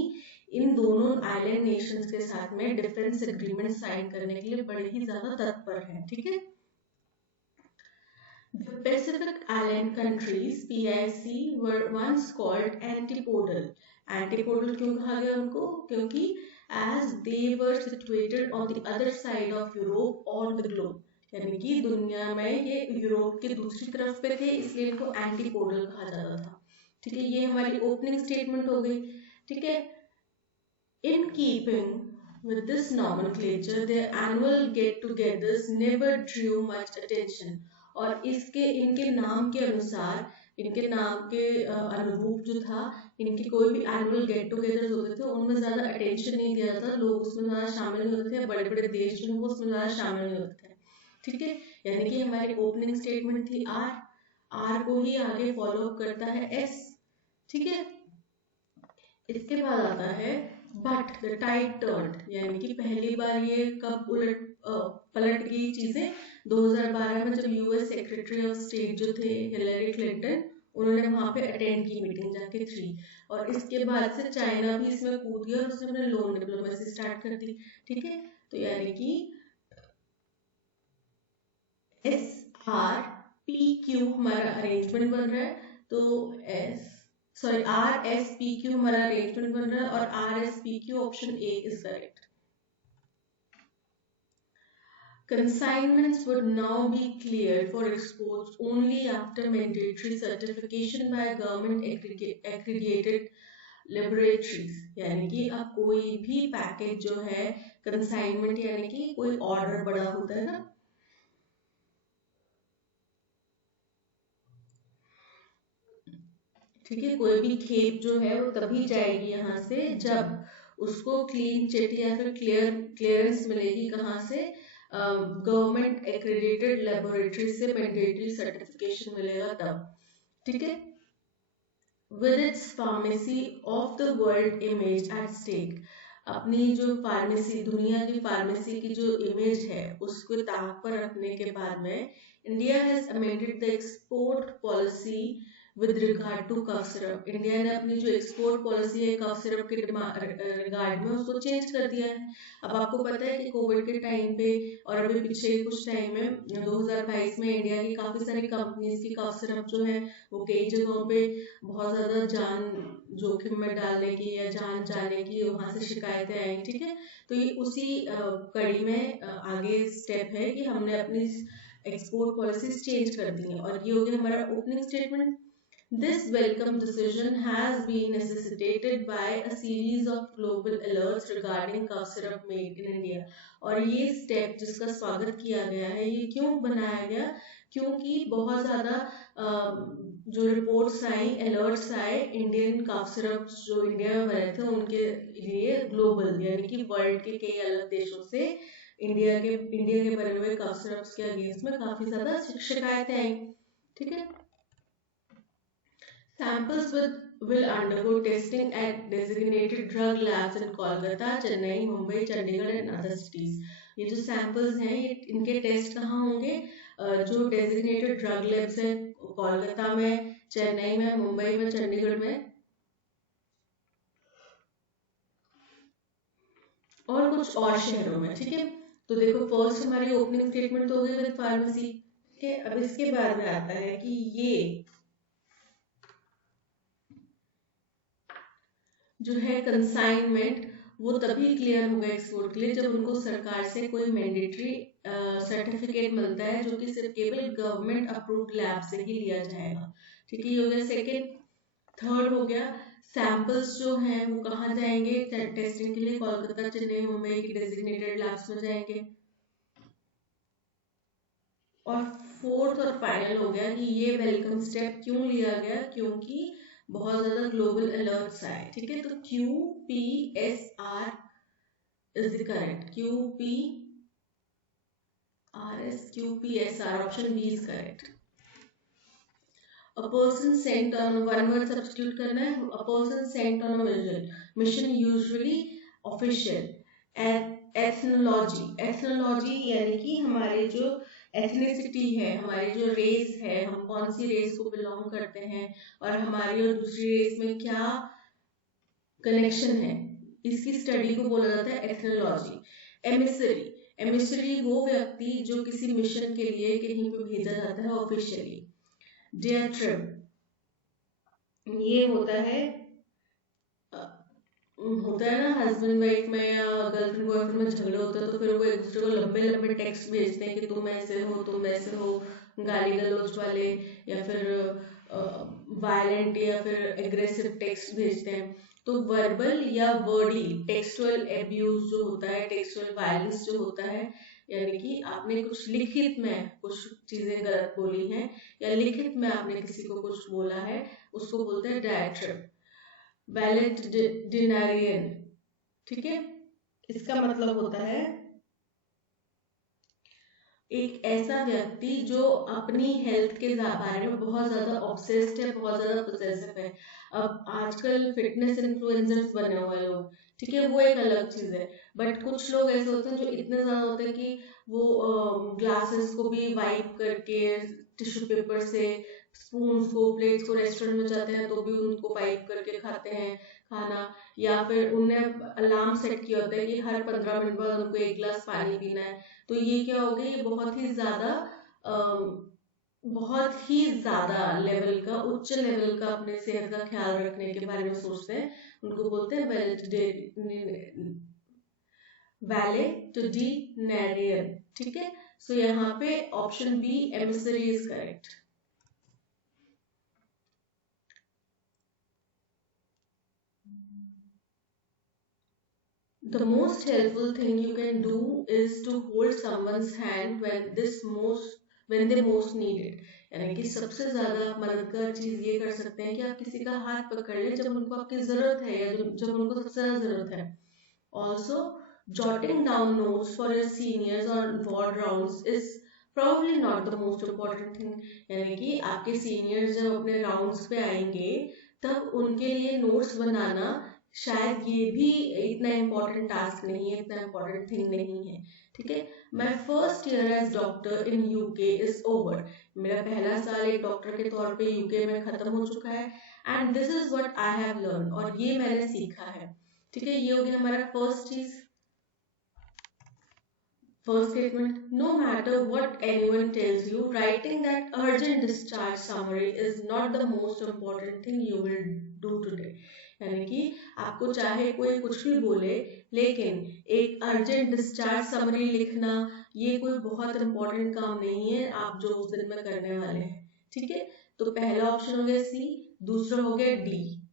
इन दोनों आइलैंड नेशंस के साथ में डिफेंस एग्रीमेंट साइन करने के लिए बड़े ही ज्यादा तत्पर हैं, ठीक है। The Pacific Island countries (PIC) were once called antipodal. Antipodal क्यों कहा गया उनको? क्योंकि as they were situated on the other side of Europe on the globe, यानी कि दुनिया में ये यूरोप के दूसरी तरफ पे थे, इसलिए इनको एंटीपोडल कहा जाता था, ठीक है। ये हमारी ओपनिंग स्टेटमेंट हो गई, ठीक है। In keeping with this nomenclature, their annual get-togethers never drew much attention. और इसके, इनके नाम के अनुसार, इनके नाम के अनुरूप जो था, इनके कोई भी एनुअल गेट टुगेदर होते थे उनमें ज्यादा अटेंशन नहीं दिया जाता, लोग उसमें ज्यादा शामिल नहीं होते थे, बड़े बड़े देश जो वो उसमें ज्यादा शामिल नहीं होते थे, ठीक है। यानी कि हमारी ओपनिंग स्टेटमेंट थी आर, आर को ही आगे फॉलो करता है एस, ठीक है। इसके बाद आता है बट द टाइड टर्न्ड, यानी कि पहली बार ये कब उलट पलट गई चीजें, 2012 में जब यूएस सेक्रेटरी ऑफ स्टेट जो थे हिलरी क्लिंटन, उन्होंने वहां पे अटेंड की मीटिंग जाके थ्री, और इसके बाद से चाइना भी इसमें कूद गया और उसने अपने लोन डिप्लोमेसी स्टार्ट कर दी। ठीक है, तो यानी कि SRPQ हमारा अरेंजमेंट बन रहा है, तो RSPQ हमारा अरेंजमेंट बन रहा है और RSPQ option A is correct. Consignments would now be cleared for exports only after mandatory certification by government accredited laboratories, यानी कि अब कोई भी पैकेज जो है कंसाइनमेंट यानी कि कोई ऑर्डर बड़ा होता है ना, ठीक है, कोई भी खेप जो है वो तभी जाएगी यहाँ से जब उसको क्लीन चिट या फिर क्लियरेंस मिलेगी, कहाँ से, गवर्नमेंट एक्रेडिटेड लेबोरेटरी से मैंडेटरी सर्टिफिकेशन मिलेगा तब। ठीक है, with its pharmacy of the world image at stake, अपनी जो फार्मेसी, दुनिया की फार्मेसी की जो इमेज है उसको ताक पर रखने के बाद में India has amended the export policy with regard to cough syrup. India ने अपनी जो एक्सपोर्ट पॉलिसी है कफ सिरप के रिगार्ड में उसको चेंज कर दिया है। अब आपको पता है कि कोविड के टाइम पे और अभी पिछले कुछ टाइम में 2022 में इंडिया की काफी सारी कंपनीज की कफ सिरप जो है वो कई जगहों पे बहुत ज्यादा जान जोखिम में डालने की या जान जाने की वहां से शिकायतें आई। ठीक है, तो ये उसी कड़ी में आगे स्टेप है कि हमने अपनी एक्सपोर्ट पॉलिसीज चेंज कर दी है, और ये हो गया हमारा opening statement. This welcome decision has been necessitated by a series of global alerts regarding cough syrup made in India। और ये स्टेप जिसका स्वागत किया गया है, ये क्यों बनाया गया, क्योंकि बहुत ज्यादा जो रिपोर्ट्स आई, अलर्ट्स आए इंडियन कफ सिरप जो इंडिया में बने थे उनके लिए ग्लोबल यानी कि वर्ल्ड के कई अलग देशों से इंडिया के बने हुए कफ सिरप्स के अगेंस्ट में काफी ज्यादा शिकायतें आई। ठीक है, samples will undergo testing at designated drug labs in Kolkata, Chennai, Mumbai, Chandigarh and other cities। ये जो सैंपल्स हैं इनके टेस्ट कहाँ होंगे, जो डेजिग्नेटेड ड्रग लैब्स हैं कोलकाता में, चेन्नई में, मुंबई में, चंडीगढ़ में और कुछ और शहरों में। ठीक है, तो देखो फर्स्ट हमारी ओपनिंग स्टेटमेंट तो हो गई विद फार्मेसी। ठीक है, अब इसके बाद में आता है कि ये जो है कंसाइनमेंट वो तभी क्लियर होगा एक्सपोर्ट के लिए जब उनको सरकार से कोई मैंडेटरी सर्टिफिकेट मिलता है जो कि सिर्फ केवल गवर्नमेंट अप्रूव्ड लैब से ही लिया जाएगा। ठीक है, ये हो गया सेकेंड। थर्ड हो गया सैंपल्स जो हैं वो कहाँ जाएंगे टेस्टिंग के लिए, कोलकाता, चेन्नई, मुंबई की डेजिग्नेटेड लैब्स में जाएंगे। और फोर्थ और फाइनल हो गया कि ये वेलकम स्टेप क्यों लिया गया, क्योंकि बहुत ज्यादा ग्लोबल अलर्ट्स आए। ठीक है, तो QPSR is the correct, QPSR option B is correct. A person sent on one word substitute करना है, a person sent on a mission usually official। Ethnology यानी कि हमारे जो एथनिसिटी है, हमारी जो रेस है, हम कौन सी रेस को बिलोंग करते हैं और हमारी और दूसरी रेस में क्या कनेक्शन है, इसकी स्टडी को बोला जाता है एथनोलॉजी। एमिसरी वो व्यक्ति जो किसी मिशन के लिए कहीं पे भेजा जाता है ऑफिशियली। डिएट्रिब ये होता है ना हस्बैंड वाइफ में या गर्लफ्रेंड बॉयफ्रेंड में झगड़े होते हैं तो फिर वो एक दूसरे को लंबे लंबे टेक्स्ट भेजते हैं कि तुम ऐसे हो, तुम ऐसे हो, गाली गलौज वाले या फिर वायलेंट या फिर एग्रेसिव टेक्स्ट भेजते हैं। तो वर्बल या वर्डी टेक्सुअल एब्यूज जो होता है, टेक्सुअल वायलेंस जो होता है, यानी कि आपने कुछ लिखित में कुछ चीजें गलत बोली हैं या लिखित में आपने किसी को कुछ बोला है, उसको बोलते हैं डायट्रिब। वैलेडिनरियन, ठीक है, इसका मतलब होता है एक ऐसा व्यक्ति जो अपनी हेल्थ के बारे में बहुत ज्यादा ऑब्सेस्ड है, बहुत ज्यादा पोसेसिव है। अब आजकल फिटनेस इन्फ्लुएंसर्स बने हुए लोग, ठीक है, वो एक अलग चीज है। बट कुछ लोग ऐसे होते हैं जो इतने ज्यादा होते हैं कि वो ग्लासेस को भी वाइप करके टिश्यू पेपर से, स्पून को, प्लेट्स को, रेस्टोरेंट में जाते हैं तो भी उनको वाइप करके खाते हैं खाना। या फिर उन्हें अलार्म सेट किया होता है कि हर 15 मिनट बाद उनको 1 गिलास पानी पीना है। तो ये क्या हो गया, ये बहुत ही ज्यादा लेवल का, उच्च लेवल का अपने सेहत का ख्याल रखने के बारे में सोचते हैं। उनको बोलते हैं वैलेटुडिनरियन। ठीक है, सो यहाँ पे option B emissary is correct. The most helpful thing you can do is to hold someone's hand when they most need it। यानी कि सबसे ज्यादा मददगार चीज ये कर सकते हैं कि आप किसी का हाथ पकड़ ले जब उनको आपकी जरूरत है, या जब उनको सबसे ज्यादा जरूरत है। Also, jotting down notes for your seniors on ward rounds is probably not the most important thing। यानी कि आपके सीनियर्स जब अपने राउंड्स पे आएंगे तब उनके लिए नोट्स बनाना शायद ये भी इतना इम्पोर्टेंट टास्क नहीं है, इतना इम्पोर्टेंट थिंग नहीं है। ठीक है, my first year as doctor in UK is over. मेरा पहला साल एक डॉक्टर के तौर पे यूके में खत्म हो चुका है। And this is what I have learn, और ये मैंने सीखा है। ठीक है, ये हो गया हमारा फर्स्ट चीज, first statement. No matter what anyone tells you, writing that urgent discharge summary is not the most important thing you will do today. यानी कि आपको चाहे कोई कुछ भी बोले, लेकिन एक अर्जेंट डिस्चार्ज समरी लिखना ये कोई बहुत इंपॉर्टेंट काम नहीं है आप जो उस दिन में करने वाले हैं। ठीक है, तो पहला ऑप्शन हो गया सी, दूसरा हो गया डी।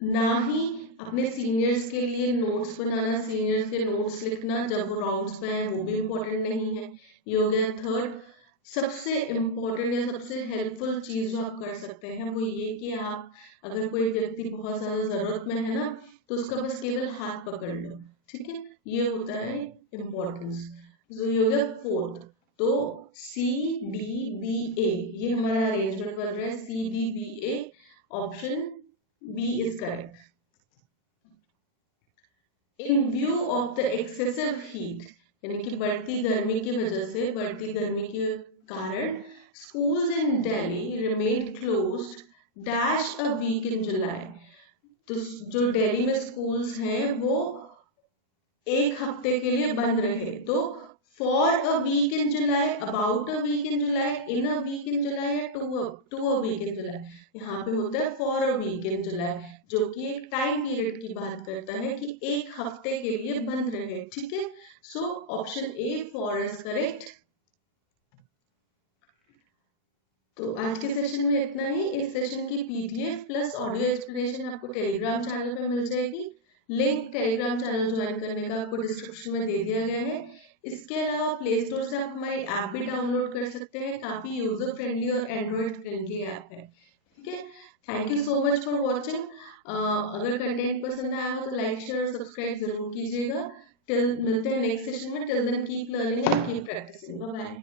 ना ही अपने सीनियर्स के लिए नोट्स बनाना, सीनियर्स के नोट्स लिखना जब वो राउंड्स पे हैं, वो भी इम्पोर्टेंट नहीं है। ये हो गया थर्ड। सबसे इम्पोर्टेंट या सबसे हेल्पफुल चीज जो आप कर सकते हैं वो ये कि आप अगर कोई व्यक्ति बहुत ज्यादा जरूरत में है ना, तो उसका बस केवल हाथ पकड़ लो। ठीक है, ये होता है इम्पोर्टेंस। तो ये हो गया फोर्थ। तो सी डी बी ए ये हमारा अरेंजमेंट बन रहा है, C D B A, option B is correct. In view of the excessive heat, यानी कि बढ़ती गर्मी की वजह से, बढ़ती गर्मी के कारण schools in Delhi remained closed dash a week in July। तो जो दिल्ली में स्कूल्स हैं वो एक हफ्ते के लिए बंद रहे। तो for a week in July, about a week in July, in a week in July, या टू अ वीक इन जुलाई। यहाँ पे होता है फॉर अ वीक इन जुलाई, जो कि एक टाइम पीरियड की बात करता है कि एक हफ्ते के लिए बंद रहे। ठीक है, so option A for is correct. तो आज के सेशन में इतना ही। इस सेशन की पीडीएफ प्लस ऑडियो एक्सप्लेनेशन आपको टेलीग्राम चैनल पे मिल जाएगी। लिंक टेलीग्राम चैनल ज्वाइन करने का आपको डिस्क्रिप्शन में दे दिया गया है। इसके अलावा प्ले स्टोर से आप हमारी ऐप भी डाउनलोड कर सकते हैं, काफी यूजर फ्रेंडली और एंड्रॉइड फ्रेंडली ऐप है। ठीक है, thank you so much for watching. अगर कंटेंट पसंद आया हो तो लाइक शेयर और सब्सक्राइब जरूर कीजिएगा। टिल मिलते हैं नेक्स्ट सेशन में। Till then keep learning and keep practising. Bye bye.